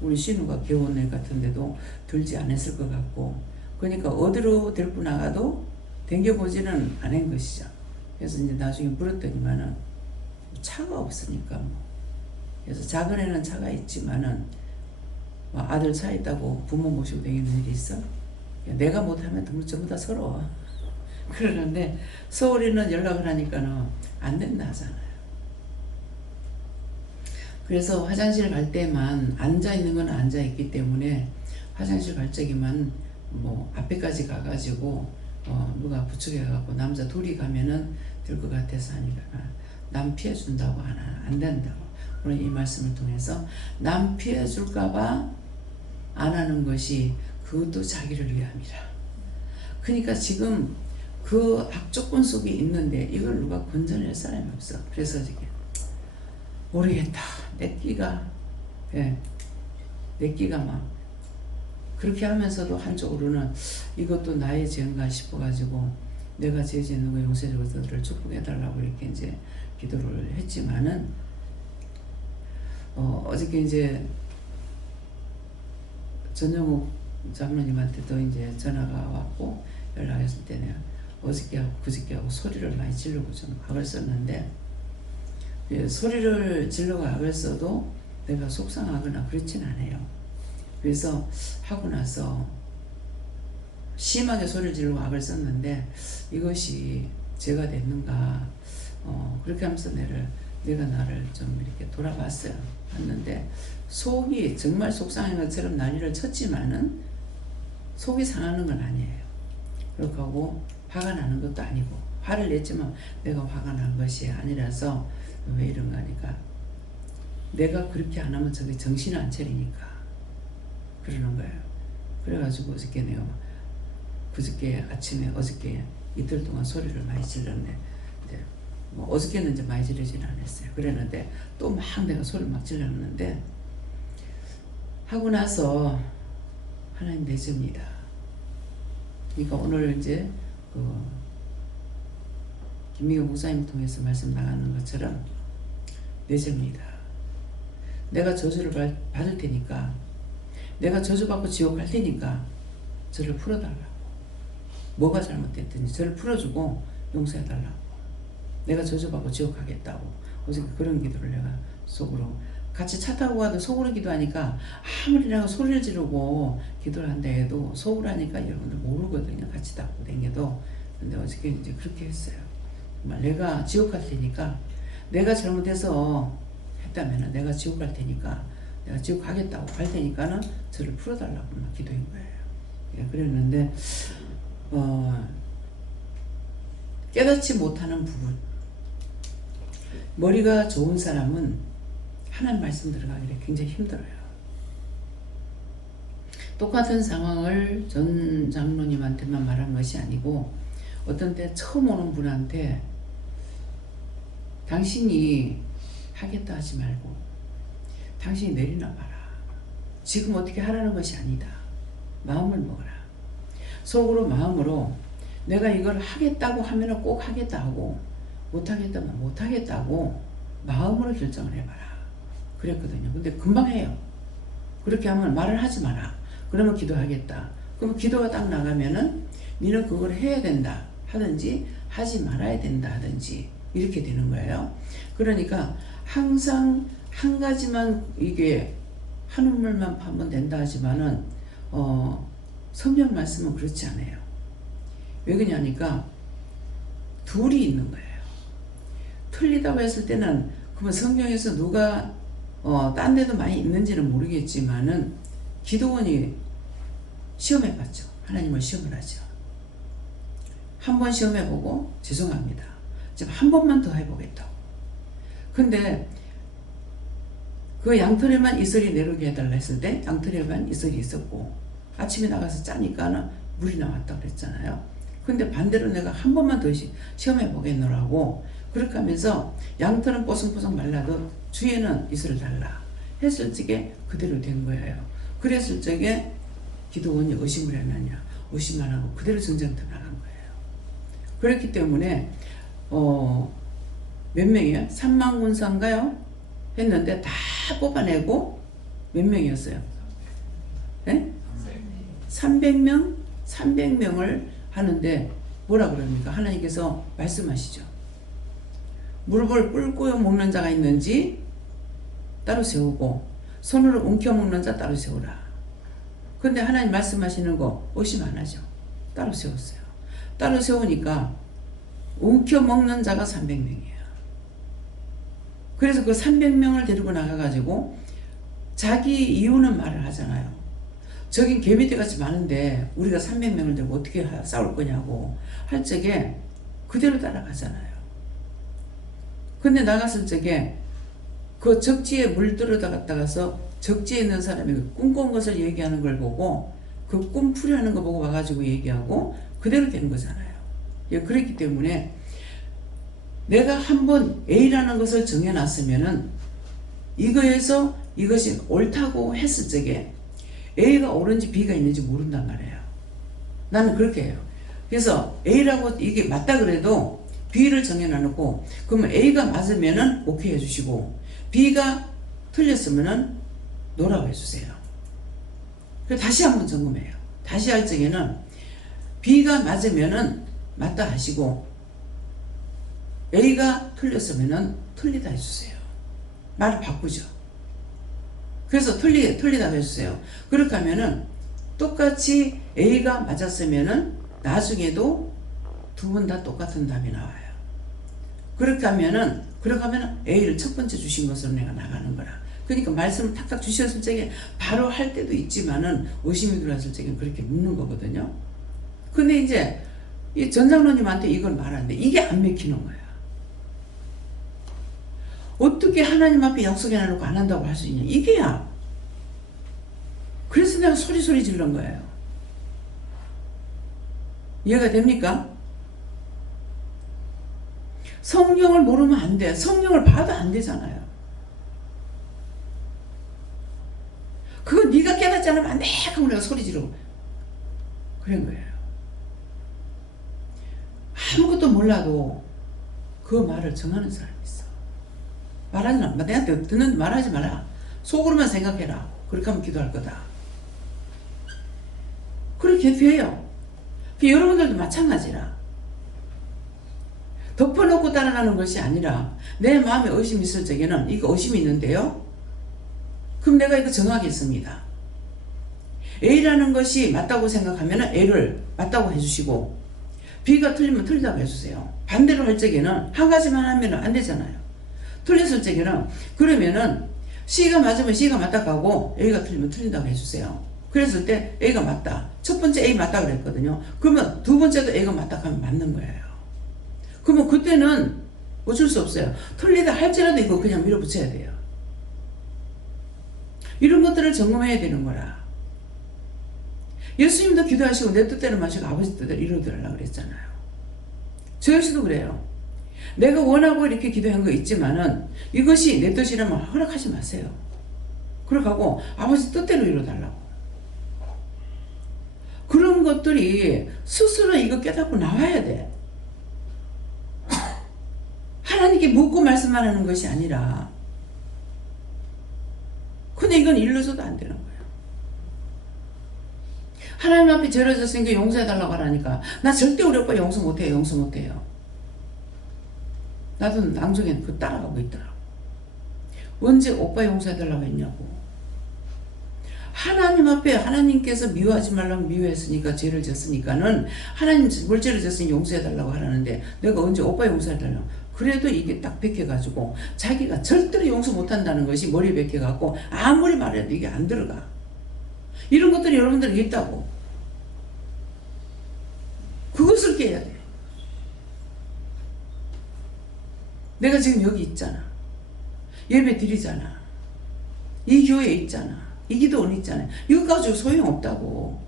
우리 신우가 개원에 같은데도 들지 않았을 것 같고, 그러니까 어디로 데리고 나가도 댕겨보지는 않은 것이죠. 그래서 이제 나중에 물었더니만은 차가 없으니까 뭐. 그래서 작은 애는 차가 있지만은 뭐 아들 차 있다고 부모 모시고 다니는 일이 있어? 내가 못하면 전부 다 서러워. 그러는데 서울에는 연락을 하니까는 안 된다 하잖아요. 그래서 화장실 갈 때만 앉아 있는 건 앉아 있기 때문에 화장실 갈 적에만 뭐 앞에까지 가가지고 누가 부축해 갖고 남자 둘이 가면은 될 것 같아서 하니까 남 피해 준다고 하나 안 된다고. 오늘 이 말씀을 통해서 남 피해 줄까봐 안 하는 것이 그것도 자기를 위함이라. 그러니까 지금 그 악조건 속에 있는데 이걸 누가 건져낼 사람이 없어. 그래서 이게 모르겠다. 내 끼가 막 그렇게 하면서도 한쪽으로는 이것도 나의 죄인가 싶어가지고 내가 죄 짓는 거 용서해주고 너를 축복해달라고 이렇게 이제 기도를 했지만은 어저께 이제 전영욱 장로님한테도 이제 전화가 왔고 연락했을 때 내가 어저께하고 그저께하고 소리를 많이 지르고 좀 악을 썼는데, 소리를 지르고 악을 써도 내가 속상하거나 그렇진 않아요. 그래서 하고 나서 심하게 소리를 지르고 악을 썼는데 이것이 죄가 됐는가, 그렇게 하면서 내가 나를 좀 이렇게 돌아봤어요. 봤는데 속이 정말 속상한 것처럼 난리를 쳤지만은 속이 상하는 건 아니에요. 그렇게 하고 화가 나는 것도 아니고, 화를 냈지만 내가 화가 난 것이 아니라서 왜 이런가 하니까 내가 그렇게 안 하면 저기 정신이 안 차리니까 그러는 거예요. 그래가지고 어저께 내가 그저께 아침에 어저께 이틀 동안 소리를 많이 질렀는데 이제 뭐 어저께는 이제 많이 지르지는 않았어요. 그랬는데 또 막 내가 소리를 막 질렀는데 하고 나서 하나님 내 죄입니다. 그러니까 오늘 이제 그 김미경 목사님 통해서 말씀 나가는 것처럼 내 죄입니다. 내가 저주를 받을 테니까, 내가 저주받고 지옥 갈 테니까 저를 풀어달라고. 뭐가 잘못됐든지 저를 풀어주고 용서해달라고. 내가 저주받고 지옥 가겠다고. 어저께 그런 기도를 내가 속으로 같이 차 타고 가도 속으로 기도하니까 아무리 내가 소리를 지르고 기도를 한다 해도 속으로 하니까 여러분들 모르거든요. 같이 타고 다녀도. 근데 어저께 이제 그렇게 했어요. 정말 내가 지옥 갈 테니까, 내가 잘못해서 했다면 내가 지옥 갈 테니까, 내가 지옥 가겠다고 갈 테니까는 저를 풀어달라고 막 기도한 거예요. 예, 그랬는데 깨닫지 못하는 부분, 머리가 좋은 사람은 하나님 말씀 들어가기를 굉장히 힘들어요. 똑같은 상황을 전 장로님한테만 말한 것이 아니고 어떤 때 처음 오는 분한테 당신이 하겠다 하지 말고 당신이 내리나 봐라. 지금 어떻게 하라는 것이 아니다. 마음을 먹어라. 속으로 마음으로 내가 이걸 하겠다고 하면 꼭 하겠다 하고 못하겠다면 못하겠다고 마음으로 결정을 해봐라. 그랬거든요. 근데 금방 해요. 그렇게 하면 말을 하지 마라. 그러면 기도하겠다. 그럼 기도가 딱 나가면은 니는 그걸 해야 된다 하든지 하지 말아야 된다 하든지 이렇게 되는 거예요. 그러니까 항상 한 가지만 이게 한 우물만 파면 된다 하지만은 성경 말씀은 그렇지 않아요. 왜 그러냐니까 둘이 있는 거예요. 틀리다고 했을 때는 그러면 성경에서 누가 딴 데도 많이 있는지는 모르겠지만은 기도원이 시험해 봤죠. 하나님을 시험을 하죠. 한 번 시험해 보고 죄송합니다. 지금 한 번만 더 해보겠다고. 근데 그 양털에만 이슬이 내려오게 해달라 했을 때 양털에만 이슬이 있었고 아침에 나가서 짜니까는 물이 나왔다 그랬잖아요. 근데 반대로 내가 한 번만 더 시험해 보겠노라고 그렇게 하면서 양털은 뽀송뽀송 말라도 주에는 이슬을 달라 했을 적에 그대로 된 거예요. 그랬을 적에 기도원이 의심을 했느냐, 의심 안 하고 그대로 전쟁터 나간 거예요. 그렇기 때문에 몇 명이에요? 3만 군사인가요? 했는데 다 뽑아내고 몇 명이었어요? 네? 300명? 300명을 하는데 뭐라 그럽니까? 하나님께서 말씀하시죠. 무릎을 꿇고 먹는 자가 있는지 따로 세우고 손으로 움켜 먹는 자 따로 세우라. 근데 하나님 말씀하시는 거 의심 안 하죠. 따로 세웠어요. 따로 세우니까 움켜 먹는 자가 300명이에요. 그래서 그 300명을 데리고 나가가지고 자기 이유는 말을 하잖아요. 저긴 개미떼같이 많은데 우리가 300명을 들고 어떻게 싸울 거냐고 할 적에 그대로 따라가잖아요. 근데 나갔을 적에 그 적지에 물 들어갔다가서 적지에 있는 사람이 꿈꾼 것을 얘기하는 걸 보고 그 꿈 풀이하는 거 보고 와가지고 얘기하고 그대로 된 거잖아요. 예, 그렇기 때문에 내가 한번 A라는 것을 정해놨으면은 이거에서 이것이 옳다고 했을 적에 A가 옳은지 B가 있는지 모른단 말이에요. 나는 그렇게 해요. 그래서 A라고 이게 맞다 그래도 B를 정해놔놓고 그러면 A가 맞으면은 오케이 해주시고 B가 틀렸으면은 노라고 해주세요. 그래서 다시 한번 점검해요. 다시 할 적에는 B가 맞으면은 맞다 하시고 A가 틀렸으면은 틀리다 해주세요. 말을 바꾸죠. 그래서 틀리다 해주세요. 그렇게 하면은 똑같이 A가 맞았으면은 나중에도 두 분 다 똑같은 답이 나와요. 그렇게 하면은 A를 첫 번째 주신 것으로 내가 나가는 거라. 그러니까 말씀을 탁탁 주셨을 적에 바로 할 때도 있지만은 의심이 들어왔을 적에 그렇게 묻는 거거든요. 근데 이제 이 전장로님한테 이걸 말하는데 이게 안 맥히는 거야. 어떻게 하나님 앞에 약속해놔놓고 안 한다고 할 수 있냐. 이게야. 그래서 내가 소리 지른 거예요. 이해가 됩니까? 성경을 모르면 안 돼. 성경을 봐도 안 되잖아요. 그거 네가 깨닫지 않으면 안 돼. 하고 내가 소리 지르고 그런 거예요. 아무것도 몰라도 그 말을 정하는 사람이 있어. 말하지 마. 내한테 듣는데 말하지 마라. 속으로만 생각해라. 그렇게 하면 기도할 거다. 그렇게 돼요. 여러분들도 마찬가지라. 덮어놓고 따라가는 것이 아니라 내 마음에 의심이 있을 적에는 이거 의심이 있는데요. 그럼 내가 이거 정하겠습니다. A라는 것이 맞다고 생각하면 A를 맞다고 해주시고 B가 틀리면 틀리다고 해주세요. 반대로 할 적에는 한 가지만 하면 안 되잖아요. 틀렸을 적에는 그러면은 C가 맞으면 C가 맞다고 하고 A가 틀리면 틀린다고 해주세요. 그랬을 때 A가 맞다. 첫 번째 A 맞다 그랬거든요. 그러면 두 번째도 A가 맞다 하면 맞는 거예요. 그러면 그때는 어쩔 수 없어요. 틀리다 할지라도 이거 그냥 밀어붙여야 돼요. 이런 것들을 점검해야 되는 거라. 예수님도 기도하시고 내 뜻대로 마시고 아버지 뜻대로 이루어달라고 그랬잖아요. 저 역시도 그래요. 내가 원하고 이렇게 기도한 거 있지만은 이것이 내 뜻이라면 허락하지 마세요. 그러고 아버지 뜻대로 이루어달라고. 그런 것들이 스스로 이거 깨닫고 나와야 돼. 하나님께 묻고 말씀만 하는 것이 아니라. 근데 이건 일러서도 안 되는 거예요. 하나님 앞에 절어졌으니까 용서해달라고 하라니까 나 절대 우리 오빠 용서 못해요. 용서 못해요. 나도 나중에 그 따라가고 있더라고. 언제 오빠 용서해달라고 했냐고. 하나님 앞에 하나님께서 미워하지 말라고 미워했으니까 죄를 졌으니까는 하나님 뭘 죄를 졌으니 용서해달라고 하라는데 내가 언제 오빠 용서해달라고. 그래도 이게 딱 베껴가지고 자기가 절대로 용서 못한다는 것이 머리에 베껴갖고 아무리 말해도 이게 안 들어가. 이런 것들이 여러분들에게 있다고. 그것을 깨야 돼. 내가 지금 여기 있잖아. 예배 드리잖아. 이 교회에 있잖아. 이 기도원 있잖아. 이거 가지고 소용없다고.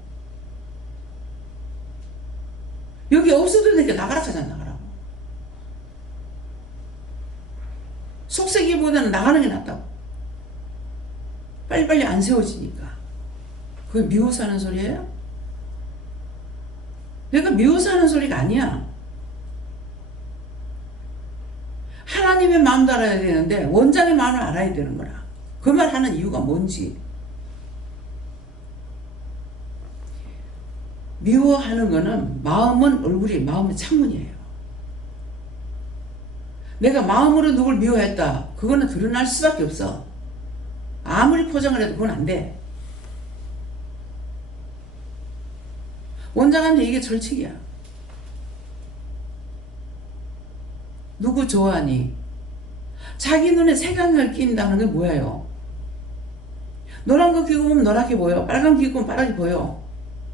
여기 없어도 되니까 나가라 하잖아. 나가라고. 속세기보다는 나가는 게 낫다고. 빨리빨리 안 세워지니까. 그게 미워서 하는 소리예요? 내가 미워서 하는 소리가 아니야. 하나님의 마음도 알아야 되는데 원장의 마음을 알아야 되는 거라. 그 말 하는 이유가 뭔지. 미워하는 거는 마음은 얼굴이 마음의 창문이에요. 내가 마음으로 누굴 미워했다. 그거는 드러날 수밖에 없어. 아무리 포장을 해도 그건 안 돼. 원장한테 이게 철칙이야. 누구 좋아하니? 자기 눈에 색안경을 낀다는 게 뭐예요? 노란 거 끼고 보면 노랗게 보여. 빨간 거 끼고 보면 빨갛게 보여.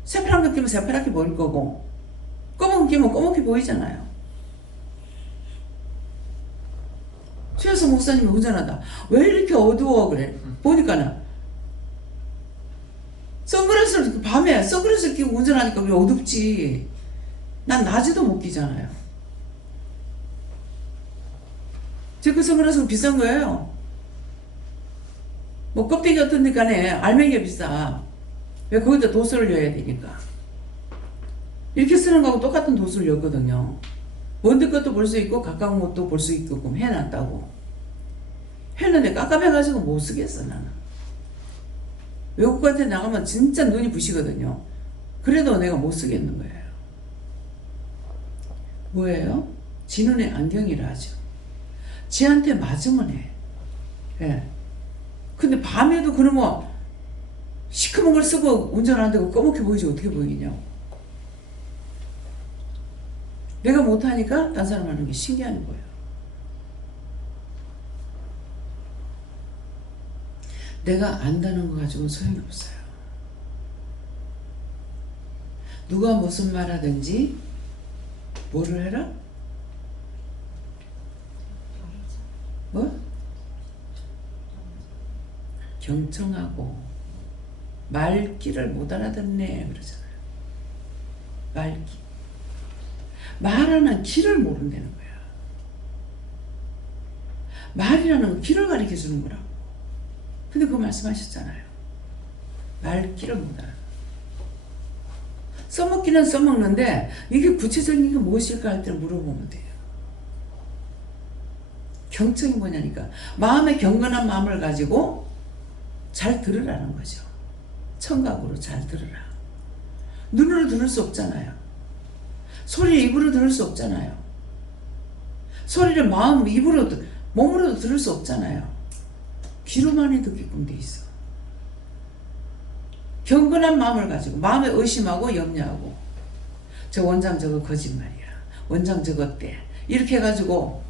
새파란 거 끼면 새파랗게 보일 거고 검은 거 끼면 검게 보이잖아요. 최여서 목사님이 운전하다. 왜 이렇게 어두워 그래? 보니까는 선글라스를 밤에 선글라스를 끼고 운전하니까 왜 어둡지? 난 낮에도 못 끼잖아요. 제 그 선글라스는 비싼 거예요. 뭐 껍데기 같은 데 간에 알맹이가 비싸. 왜 거기다 도수를 넣어야 되니까. 이렇게 쓰는 거하고 똑같은 도수를 넣거든요. 먼 것도 볼 수 있고 가까운 것도 볼 수 있고 해놨다고. 했는데 깝깝해가지고 못 쓰겠어 나는. 외국 같은 데 나가면 진짜 눈이 부시거든요. 그래도 내가 못 쓰겠는 거예요. 뭐예요? 지 눈에 안경이라 하죠. 지한테 맞으면 해. 예. 근데 밤에도 그러면 시커먼 걸 쓰고 운전하는데 검게 보이지 어떻게 보이겠냐고. 내가 못하니까 딴 사람 하는 게 신기한 거예요. 내가 안다는 거 가지고는 소용이 없어요. 누가 무슨 말 하든지 뭐를 해라? 뭐? 경청하고 말귀를 못 알아듣네 그러잖아요. 말귀. 말하는 길을 모른다는 거야. 말이라는 건 길을 가르쳐 주는 거라고. 근데 그거 말씀하셨잖아요. 말귀를 못 알아. 써먹기는 써먹는데 이게 구체적인 게 무엇일까 할 때 물어보면 돼요. 경청이 뭐냐니까 마음의 경건한 마음을 가지고 잘 들으라는 거죠. 청각으로 잘 들으라. 눈으로 들을 수 없잖아요. 소리를 입으로 들을 수 없잖아요. 소리를 마음, 입으로, 몸으로도 들을 수 없잖아요. 귀로만이 듣게끔 돼 있어. 경건한 마음을 가지고 마음에 의심하고 염려하고 저 원장 저거 거짓말이야. 원장 저거 어때? 이렇게 해가지고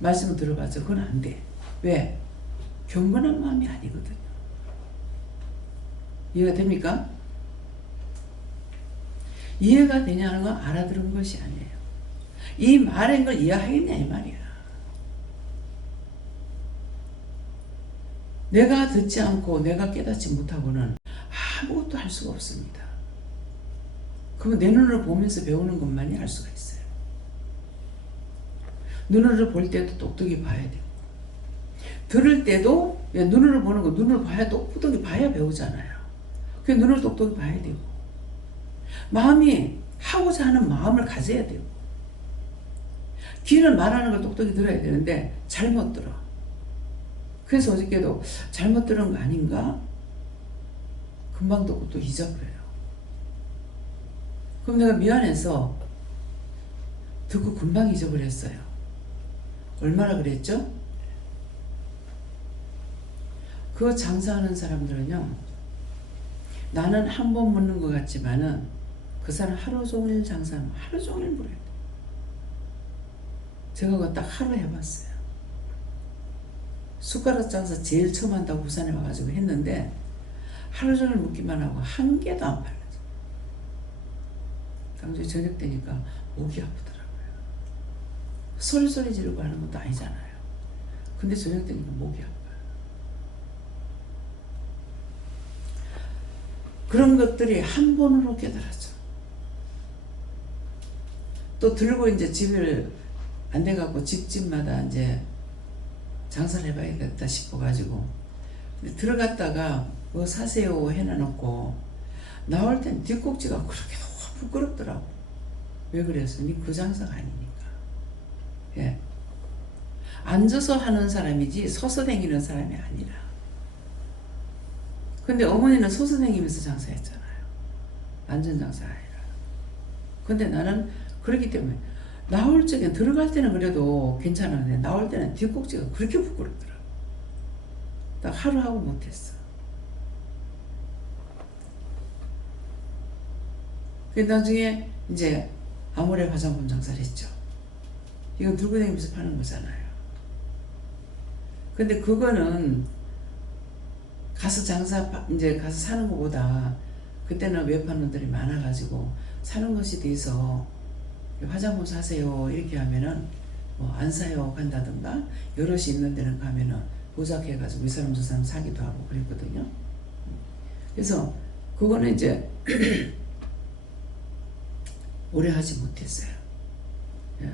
말씀을 들어봤죠. 그건 안 돼. 왜? 경건한 마음이 아니거든요. 이해가 됩니까? 이해가 되냐는 건 알아들은 것이 아니에요. 이 말인 걸 이해하겠냐 이 말이야. 내가 듣지 않고 내가 깨닫지 못하고는 아무것도 할 수가 없습니다. 그러면 내 눈으로 보면서 배우는 것만이 할 수가 있어요. 눈으로 볼 때도 똑똑히 봐야 되고 들을 때도 눈으로 보는 거 눈으로 봐야 똑똑히 봐야 배우잖아요. 그 눈으로 똑똑히 봐야 되고 마음이 하고자 하는 마음을 가져야 되고 귀는 말하는 걸 똑똑히 들어야 되는데 잘못 들어. 그래서 어저께도 잘못 들은 거 아닌가? 금방 듣고 또 잊어버려요. 그럼 내가 미안해서 듣고 금방 잊어버렸어요. 얼마나 그랬죠? 그 장사하는 사람들은요, 나는 한 번 묻는 것 같지만은 그 사람 하루 종일 장사하면 하루 종일 물어야 돼. 제가 그거 딱 하루 해봤어요. 숟가락 장사 제일 처음 한다고 부산에 와가지고 했는데 하루 종일 묻기만 하고 한 개도 안 팔려서 당초에 저녁 때니까 목이 아프더라고요. 소리 지르고 하는 것도 아니잖아요. 근데 저녁 때니까 목이 아파요. 그런 것들이 한 번으로 깨달아져. 또 들고 이제 집을 안 돼갖고 집집마다 이제 장사를 해봐야겠다 싶어가지고 들어갔다가 뭐 사세요 해놔놓고 나올 땐 뒷꼭지가 그렇게 너무 부끄럽더라고. 왜 그랬어? 니 그 장사가 아니니까. 예. 앉아서 하는 사람이지 서서 다니는 사람이 아니라. 근데 어머니는 서서 다니면서 장사했잖아요. 앉은 장사가 아니라. 근데 나는 그렇기 때문에 나올 적에 들어갈 때는 그래도 괜찮았는데 나올 때는 뒷꼭지가 그렇게 부끄럽더라고. 딱 하루 하고 못했어. 그 나중에 이제 아모레 화장품 장사를 했죠. 이건 들고 다니면서 파는 거잖아요. 근데 그거는 가서 이제 가서 사는 것보다 그때는 외판원들이 많아가지고 사는 것에 대해서 화장품 사세요 이렇게 하면은 뭐 안 사요 간다든가 여럿이 있는 데는 가면은 보작해가지고 이 사람 저 사람 사기도 하고 그랬거든요. 그래서 그거는 이제 오래 하지 못했어요. 예.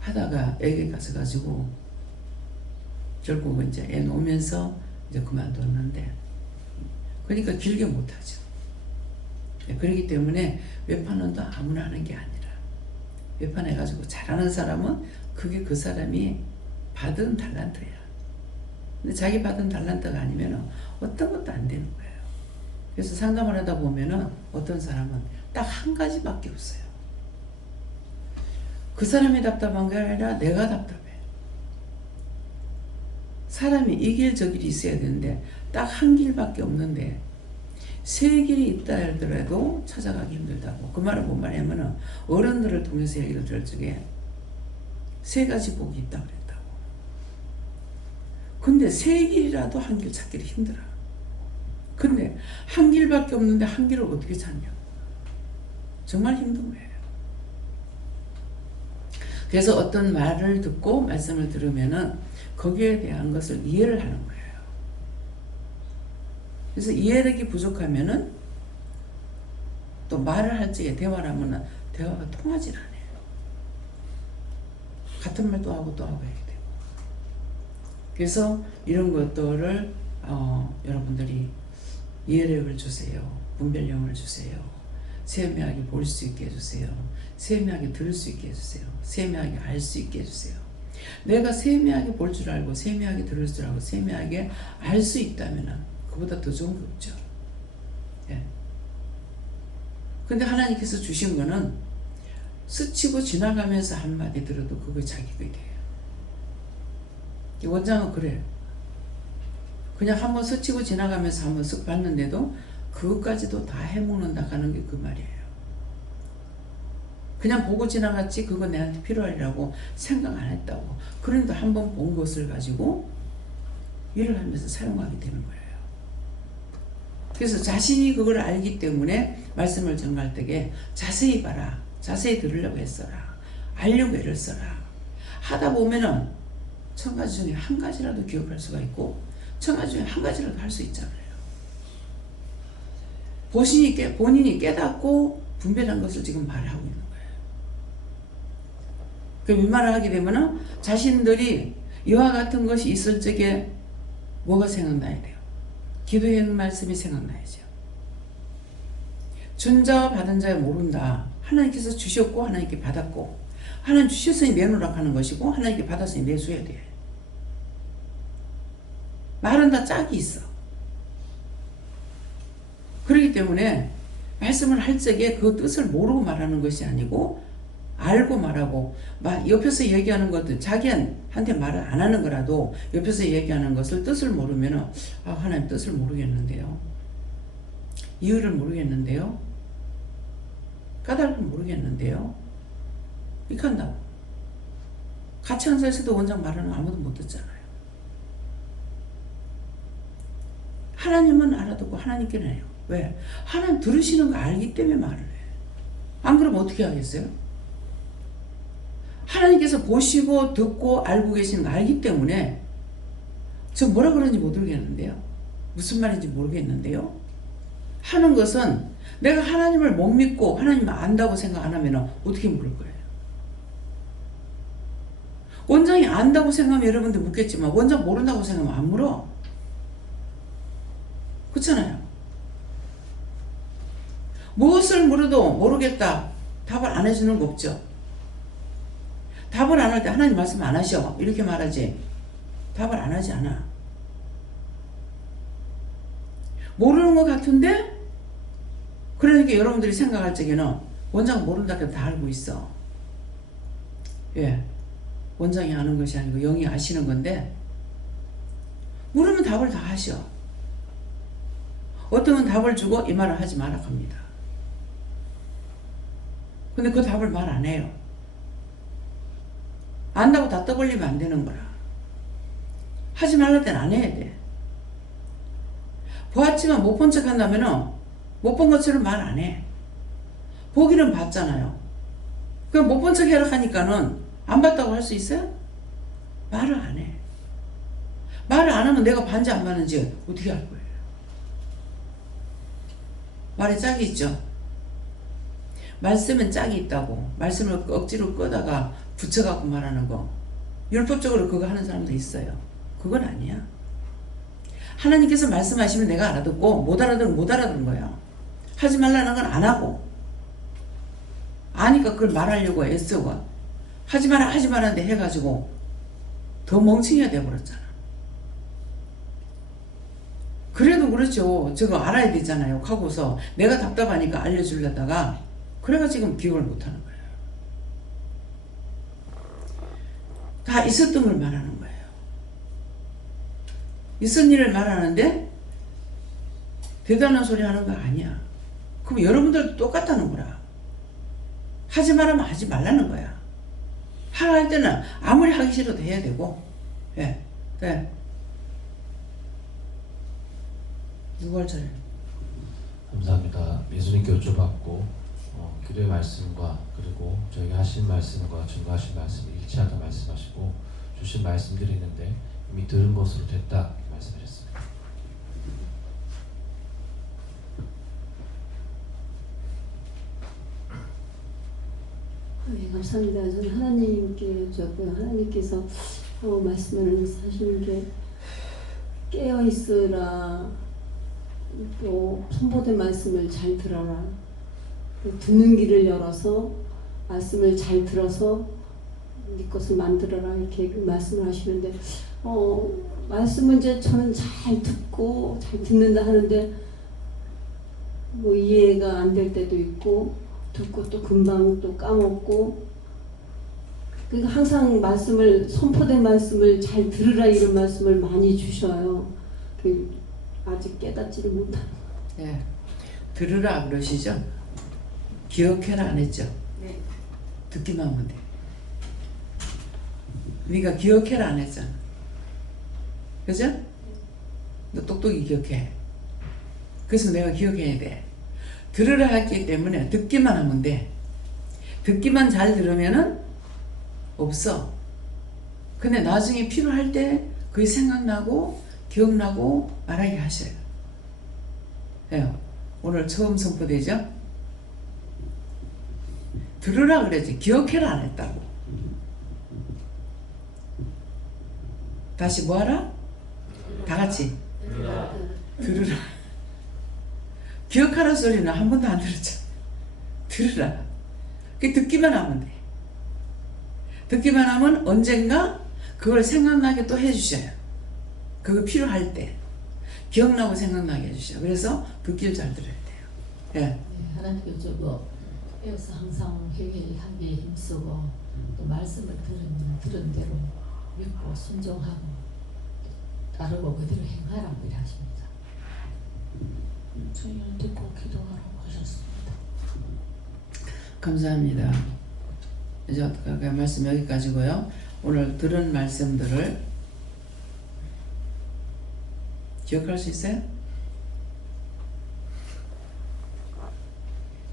하다가 애기 가서 가지고 결국은 이제 애 놓으면서 이제 그만뒀는데 그러니까 길게 못하죠. 예. 그렇기 때문에 외판원도 아무나 하는 게 아니라 외판해가지고 잘하는 사람은 그게 그 사람이 받은 달란트야. 근데 자기 받은 달란트가 아니면 어떤 것도 안 되는 거예요. 그래서 상담을 하다 보면은 어떤 사람은 딱 한 가지밖에 없어요. 그 사람이 답답한 게 아니라 내가 답답해. 사람이 이 길 저 길이 있어야 되는데 딱 한 길밖에 없는데 세 길이 있다 하더라도 찾아가기 힘들다고. 그 말은 뭔 말이냐면은 어른들을 통해서 얘기를 들을 적에 세 가지 복이 있다고 그랬다고. 근데 세 길이라도 한 길 찾기를 힘들어. 근데 한 길밖에 없는데 한 길을 어떻게 찾냐. 정말 힘든 거예요. 그래서 어떤 말을 듣고 말씀을 들으면은 거기에 대한 것을 이해를 하는 거예요. 그래서 이해력이 부족하면은 또 말을 할 적에 대화를 하면은 대화가 통하질 않아요. 같은 말도 하고 또 하고 해야 되고. 그래서 이런 것들을 여러분들이 이해력을 주세요. 분별력을 주세요. 세미하게 볼 수 있게 해주세요. 세미하게 들을 수 있게 해주세요. 세미하게 알 수 있게 해주세요. 내가 세미하게 볼 줄 알고 세미하게 들을 줄 알고 세미하게 알 수 있다면 그보다 더 좋은 게 없죠. 예. 근데 하나님께서 주신 거는 스치고 지나가면서 한마디 들어도 그거 자기 것이 돼요. 이 원장은 그래. 그냥 한번 스치고 지나가면서 한번 쓱 봤는데도 그것까지도 다 해먹는다 하는 게 그 말이에요. 그냥 보고 지나갔지 그거 내한테 필요하리라고 생각 안 했다고. 그런데 한번 본 것을 가지고 일을 하면서 사용하게 되는 거예요. 그래서 자신이 그걸 알기 때문에 말씀을 전할 때에 자세히 봐라. 자세히 들으려고 했어라. 알려고 애를 써라. 하다 보면은 1000가지 중에 한 가지라도 기억할 수가 있고 1000가지 중에 한 가지라도 할 수 있잖아요. 본인이 깨닫고 분별한 것을 지금 말하고 있는 거예요. 그 말을 하게 되면은 자신들이 이와 같은 것이 있을 적에 뭐가 생각나야 돼요? 기도의 말씀이 생각나야죠. 준 자와 받은 자야 모른다. 하나님께서 주셨고 하나님께 받았고 하나님 주셨으니 내놓으라 하는 것이고 하나님께 받았으니 내줘야 돼. 말은 다 짝이 있어. 그렇기 때문에 말씀을 할 적에 그 뜻을 모르고 말하는 것이 아니고 알고 말하고 옆에서 얘기하는 것도 자기한테 말을 안 하는 거라도 옆에서 얘기하는 것을 뜻을 모르면 하나님 뜻을 모르겠는데요. 이유를 모르겠는데요. 까닭을 모르겠는데요. 이렇게 한다고. 같이 앉아있어도 원장 말하는 아무도 못 듣잖아요. 하나님은 알아듣고 하나님께는 해요. 왜? 하나님 들으시는 거 알기 때문에 말을 해. 안 그러면 어떻게 하겠어요? 하나님께서 보시고 듣고 알고 계시는 거 알기 때문에 저 뭐라 그러는지 모르겠는데요. 무슨 말인지 모르겠는데요. 하는 것은 내가 하나님을 못 믿고 하나님을 안다고 생각 안 하면 어떻게 물을 거예요? 원장이 안다고 생각하면 여러분들 묻겠지만 원장 모른다고 생각하면 안 물어. 그렇잖아요. 무엇을 물어도 모르겠다. 답을 안 해주는 거 없죠. 답을 안 할 때 하나님 말씀 안 하셔. 이렇게 말하지. 답을 안 하지 않아. 모르는 것 같은데 그러니까 여러분들이 생각할 적에는 원장 모른다 해도 다 알고 있어. 예. 원장이 아는 것이 아니고 영이 아시는 건데 물으면 답을 다 하셔. 어떤 건 답을 주고 이 말을 하지 마라 합니다. 근데 그 답을 말 안 해요. 안다고 다 떠벌리면 안 되는 거라. 하지 말랄 땐 안 해야 돼. 보았지만 못 본 척 한다면은 못 본 것처럼 말 안 해. 보기는 봤잖아요. 그럼 못 본 척 해라 하니까는 안 봤다고 할 수 있어요? 말을 안 해. 말을 안 하면 내가 봤는지 안 봤는지 어떻게 할 거예요? 말에 짝이 있죠. 말씀은 짝이 있다고. 말씀을 억지로 끄다가 붙여갖고 말하는 거. 율법적으로 그거 하는 사람도 있어요. 그건 아니야. 하나님께서 말씀하시면 내가 알아듣고 못 알아들으면 못 알아듣는 거야. 하지 말라는 건 안 하고 아니까 그걸 말하려고 애쓰고 하지 마라 하지 마라는데 해가지고 더 멍청이가 돼버렸잖아. 그래도 그렇죠. 저거 알아야 되잖아요. 하고서 내가 답답하니까 알려주려다가 그래가 지금 기억을 못하는 거예요. 다 있었던 걸 말하는 거예요. 있은 일을 말하는데 대단한 소리 하는 거 아니야. 그럼 여러분들도 똑같다는 거라. 하지 말라면 하지 말라는 거야. 할 때는 아무리 하기 싫어도 해야 되고. 예. 네. 누구 할 차례? 감사합니다. 예수님께 여쭤봤고 기도의 말씀과 그리고 저에게 하신 말씀과 증거하신 말씀이 일치하다 말씀하시고 주신 말씀들이 있는데 이미 들은 것으로 됐다 이렇게 말씀하셨습니다. 네, 감사합니다. 저는 하나님께 여쭤고요. 하나님께서 말씀을 하시는 게 깨어있으라, 또 선포된 말씀을 잘 들어라, 듣는 귀를 열어서 말씀을 잘 들어서 네 것을 만들어라 이렇게 말씀을 하시는데 말씀은 이제 저는 잘 듣고 잘 듣는다 하는데 뭐 이해가 안 될 때도 있고 듣고 또 금방 또 까먹고 그러니까 항상 말씀을 선포된 말씀을 잘 들으라 이런 말씀을 많이 주셔요. 아직 깨닫지를 못하는. 예. 들으라 그러시죠? 기억해라 안 했죠? 네. 듣기만 하면 돼. 네가 기억해라 안 했잖아. 그죠? 너 똑똑히 기억해. 그래서 내가 기억해야 돼. 들으라 했기 때문에 듣기만 하면 돼. 듣기만 잘 들으면은 없어. 근데 나중에 필요할 때 그게 생각나고 기억나고 말하게 하셔요. 예. 오늘 처음 선포되죠? 들으라 그러지 기억해라 안 했다고. 다시 뭐하라? 다 같이 들으라. 기억하라 소리는 한 번도 안 들었죠. 들으라. 그 듣기만 하면 돼. 듣기만 하면 언젠가 그걸 생각나게 또 해주셔요. 그거 필요할 때 기억나고 생각나게 해주셔요. 그래서 듣기를 잘 들어야 돼요. 예. 네, 하나님께 주고 에어서 항상 회개하기에 힘쓰고 또 말씀을 들은 대로 믿고 순종하고 따르고 그대로 행하라고 하십니다. 저희는 듣고 기도하라고 하셨습니다. 감사합니다. 이제 어떻게 말씀 여기까지고요. 오늘 들은 말씀들을 기억할 수 있어요?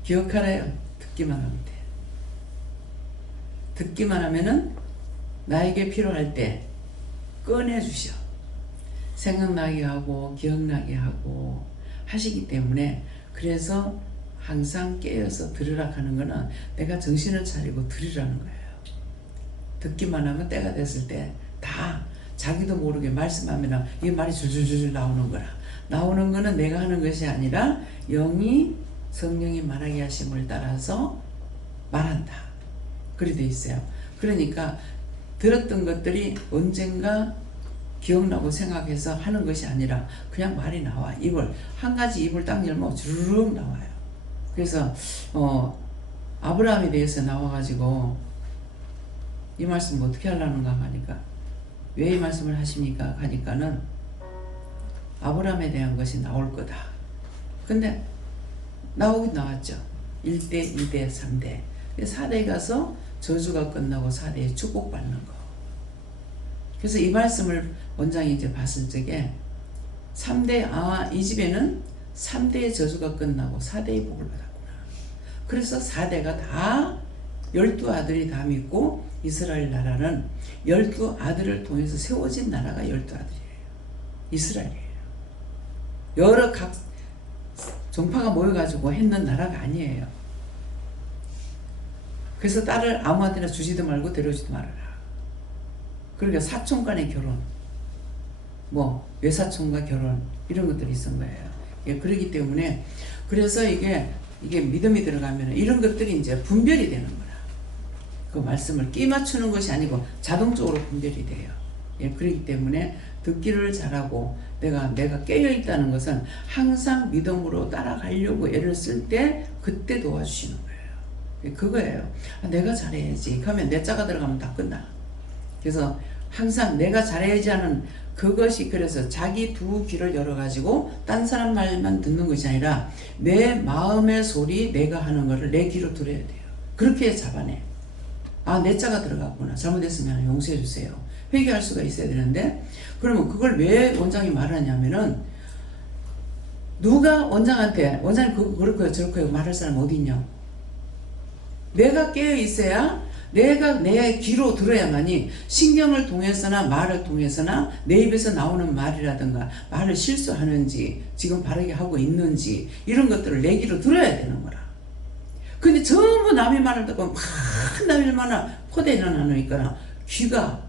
기억하래요. 듣기만 하면 돼. 듣기만 하면은 나에게 필요할 때 꺼내주셔. 생각나게 하고 기억나게 하고 하시기 때문에 그래서 항상 깨어서 들으라 하는 거는 내가 정신을 차리고 들으라는 거예요. 듣기만 하면 때가 됐을 때 다 자기도 모르게 말씀하면 이 말이 줄줄줄 나오는 거라. 나오는 거는 내가 하는 것이 아니라 영이 성령이 말하게 하심을 따라서 말한다. 그리 돼 있어요. 그러니까 들었던 것들이 언젠가 기억나고 생각해서 하는 것이 아니라 그냥 말이 나와. 입을 한 가지 입을 딱 열면 주르륵 나와요. 그래서 아브라함에 대해서 나와가지고 이 말씀 어떻게 하려는가 하니까 왜 이 말씀을 하십니까? 하니까는 아브라함에 대한 것이 나올 거다. 근데 나오긴 나왔죠. 1대, 2대, 3대. 4대에 가서 저주가 끝나고 4대에 축복받는 거. 그래서 이 말씀을 원장이 이제 봤을 적에 3대, 이 집에는 3대의 저주가 끝나고 4대의 복을 받았구나. 그래서 4대가 다 12아들이 다 믿고 이스라엘 나라는 12아들을 통해서 세워진 나라가 12아들이에요. 이스라엘이에요. 여러 각 종파가 모여가지고 했는 나라가 아니에요. 그래서 딸을 아무한테나 주지도 말고 데려오지도 말아라. 그러니까 사촌 간의 결혼, 외사촌과 결혼 이런 것들이 있은 거예요. 예, 그렇기 때문에 그래서 이게 믿음이 들어가면 이런 것들이 이제 분별이 되는 거라. 그 말씀을 끼 맞추는 것이 아니고 자동적으로 분별이 돼요. 예, 그렇기 때문에 듣기를 잘하고 내가 깨어 있다는 것은 항상 믿음으로 따라가려고 애를 쓸 때 그때 도와주시는 거예요. 예, 그거예요. 내가 잘해야지. 그러면 내 자가 들어가면 다 끝나. 그래서 항상 내가 잘해야지 하는 그것이 그래서 자기 두 귀를 열어가지고 딴 사람 말만 듣는 것이 아니라 내 마음의 소리 내가 하는 거를 내 귀로 들어야 돼요. 그렇게 잡아내. 내 자가 들어갔구나. 잘못했으면 용서해 주세요. 회개할 수가 있어야 되는데 그러면 그걸 왜 원장이 말하냐면은 누가 원장한테 원장님 그렇고요 저렇고요 말할 사람 어디 있냐. 내가 깨어 있어야 내가 내 귀로 들어야만이 신경을 통해서나 말을 통해서나 내 입에서 나오는 말이라든가 말을 실수하는지 지금 바르게 하고 있는지 이런 것들을 내 귀로 들어야 되는 거라. 근데 전부 남의 말을 듣고 막 남의 말을 포대려나니까 귀가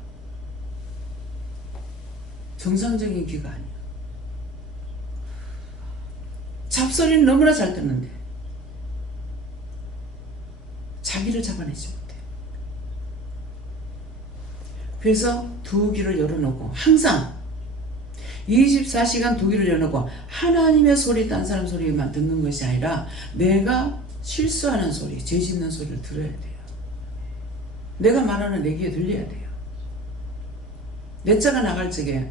정상적인 귀가 아니야. 잡소리는 너무나 잘 듣는데 자기를 잡아내지 못해. 그래서 두 귀를 열어놓고 항상 24시간 두 귀를 열어놓고 하나님의 소리 딴 사람 소리만 듣는 것이 아니라 내가 실수하는 소리 죄 짓는 소리를 들어야 돼요. 내가 말하는 내 귀에 들려야 돼요. 내 자가 나갈 적에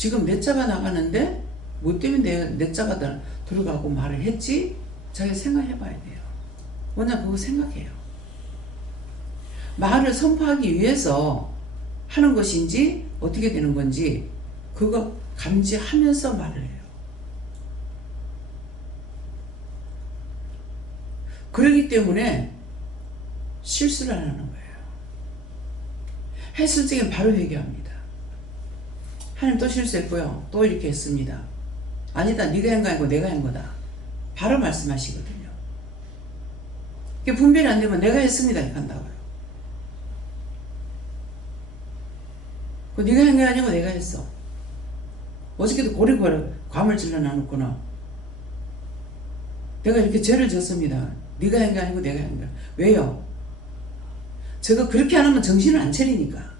지금 내 자가 나가는데 뭐 때문에 내 자가 들어가고 말을 했지? 자기가 생각해 봐야 돼요. 원장 그거 생각해요. 말을 선포하기 위해서 하는 것인지 어떻게 되는 건지 그거 감지하면서 말을 해요. 그러기 때문에 실수를 안 하는 거예요. 했을 적엔 바로 회개합니다. 하나님 또 실수했고요. 또 이렇게 했습니다. 아니다. 네가 한 거 아니고 내가 한 거다. 바로 말씀하시거든요. 분별이 안 되면 내가 했습니다. 이렇게 한다고요. 네가 한 게 아니고 내가 했어. 어저께도 고리고리 감을 찔러 놔놓고는 내가 이렇게 죄를 졌습니다. 네가 한 게 아니고 내가 한 거야. 왜요? 저거 그렇게 안 하면 정신을 안 차리니까.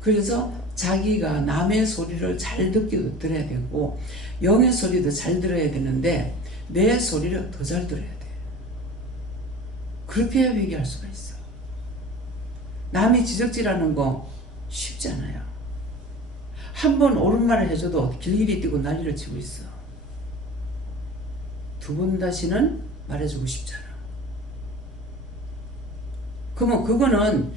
그래서 자기가 남의 소리를 잘 들어야 되고 영의 소리도 잘 들어야 되는데 내 소리를 더 잘 들어야 돼. 그렇게 해야 회개할 수가 있어. 남이 지적질하는 거 쉽지 않아요. 한 번 옳은 말을 해줘도 길길이 뛰고 난리를 치고 있어. 두 번 다시는 말해주고 싶잖아. 그러면 그거는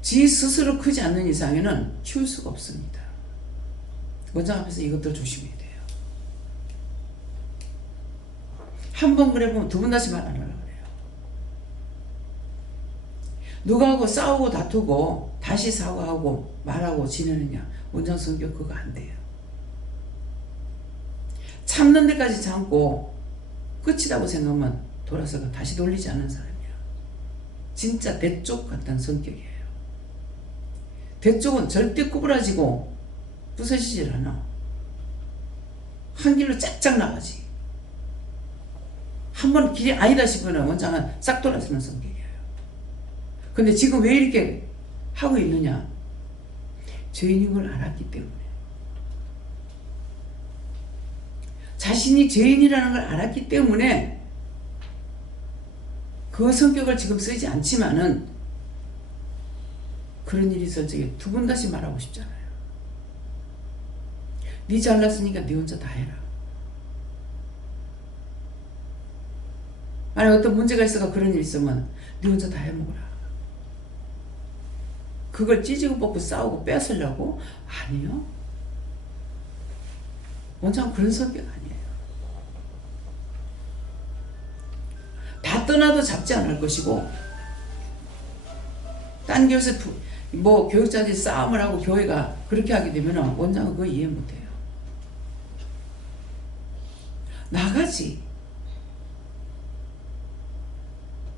지 스스로 크지 않는 이상에는 키울 수가 없습니다. 원장 앞에서 이것들 조심해야 돼요. 한 번 그래 보면 두 번 다시 말 안 하려고 그래요. 누가하고 싸우고 다투고 다시 사과하고 말하고 지내느냐. 원장 성격 그거 안 돼요. 참는 데까지 참고 끝이라고 생각하면 돌아서가 다시 돌리지 않는 사람이야. 진짜 대쪽 같은 성격이에요. 대쪽은 절대 구부러지고 부서지질 않아. 한 길로 쫙쫙 나가지. 한 번 길이 아니다 싶으면 원장은 싹 돌아서는 성격이에요. 근데 지금 왜 이렇게 하고 있느냐? 죄인인 걸 알았기 때문에. 자신이 죄인이라는 걸 알았기 때문에 그 성격을 지금 쓰지 않지만은 그런 일이 있을 적에 두 번 다시 말하고 싶잖아요. 네 잘났으니까 네 혼자 다 해라. 만약 어떤 문제가 있어가 그런 일이 있으면 네 혼자 다 해먹어라. 그걸 찌지고 뽑고 싸우고 뺏으려고? 아니요. 원장은 그런 성격 아니에요. 다 떠나도 잡지 않을 것이고 딴 교회에서 뭐 교육자들이 싸움을 하고 교회가 그렇게 하게 되면 원장은 그거 이해 못해요. 나가지.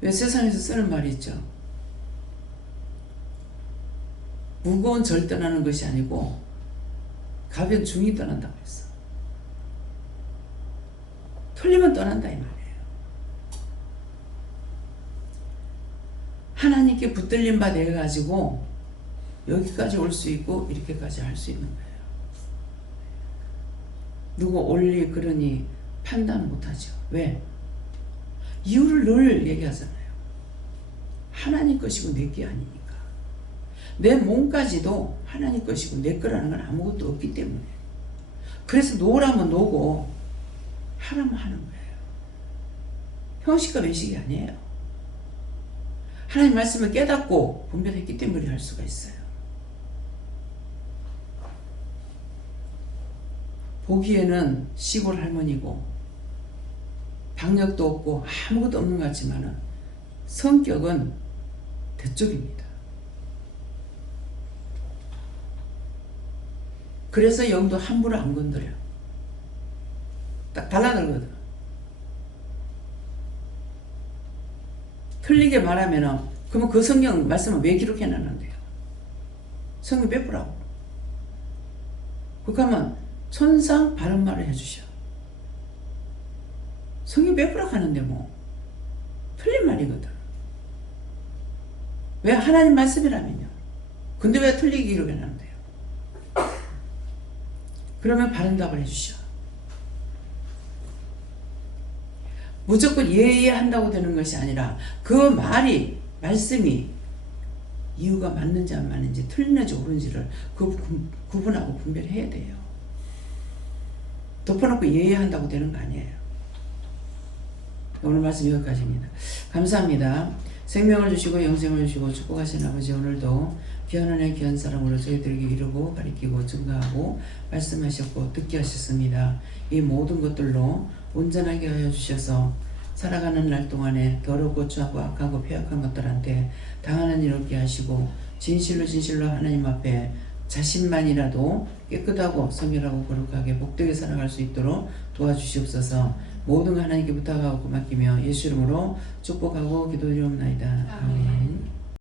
왜 세상에서 쓰는 말이 있죠. 무거운 절 떠나는 것이 아니고 가벼운 중이 떠난다고 했어. 틀리면 떠난다 이 말이에요. 하나님께 붙들림 바 돼 가지고 여기까지 올 수 있고 이렇게까지 할 수 있는 거예요. 누구 옳리 그러니 판단 못하죠. 왜? 이유를 늘 얘기하잖아요. 하나님 것이고 내 게 아니니까. 내 몸까지도 하나님 것이고 내 거라는 건 아무것도 없기 때문에. 그래서 놓으라면 놓고 하라면 하는 거예요. 형식과 외식이 아니에요. 하나님 말씀을 깨닫고 분별했기 때문에 할 수가 있어요. 보기에는 시골 할머니고 박력도 없고 아무것도 없는 것 같지만 성격은 대쪽입니다. 그래서 영도 함부로 안 건드려. 딱 달라들거든. 틀리게 말하면은 그러면 그 성경 말씀을 왜 기록해놨는데요? 성경 빼보라고. 그렇게 하면 천상 바른 말을 해주셔. 성경 빼보라고 하는데 뭐 틀린 말이거든. 왜? 하나님 말씀이라면요. 근데 왜 틀리게 기록해놨는데요? 그러면 바른 답을 해주셔. 무조건 예의에 한다고 되는 것이 아니라 그 말씀이 이유가 맞는지 안 맞는지 틀리는지 옳은지를 구분하고 분별해야 돼요. 덮어놓고 예의한다고 되는 거 아니에요. 오늘 말씀 여기까지입니다. 감사합니다. 생명을 주시고 영생을 주시고 축복하신 아버지, 오늘도 귀한 은혜 귀한 사랑으로 저희들에게 이루고 가리키고 증거하고 말씀하셨고 듣게 하셨습니다. 이 모든 것들로 온전하게 하여 주셔서 살아가는 날 동안에 더럽고 추하고 악하고 폐역한 것들한테 당하는 일 없게 하시고 진실로 하나님 앞에 자신만이라도 깨끗하고 성결하고 거룩하게 복되게 살아갈 수 있도록 도와주시옵소서. 모든 거 하나님께 부탁하고 맡기며 예수 이름으로 축복하고 기도드리옵나이다. 아멘.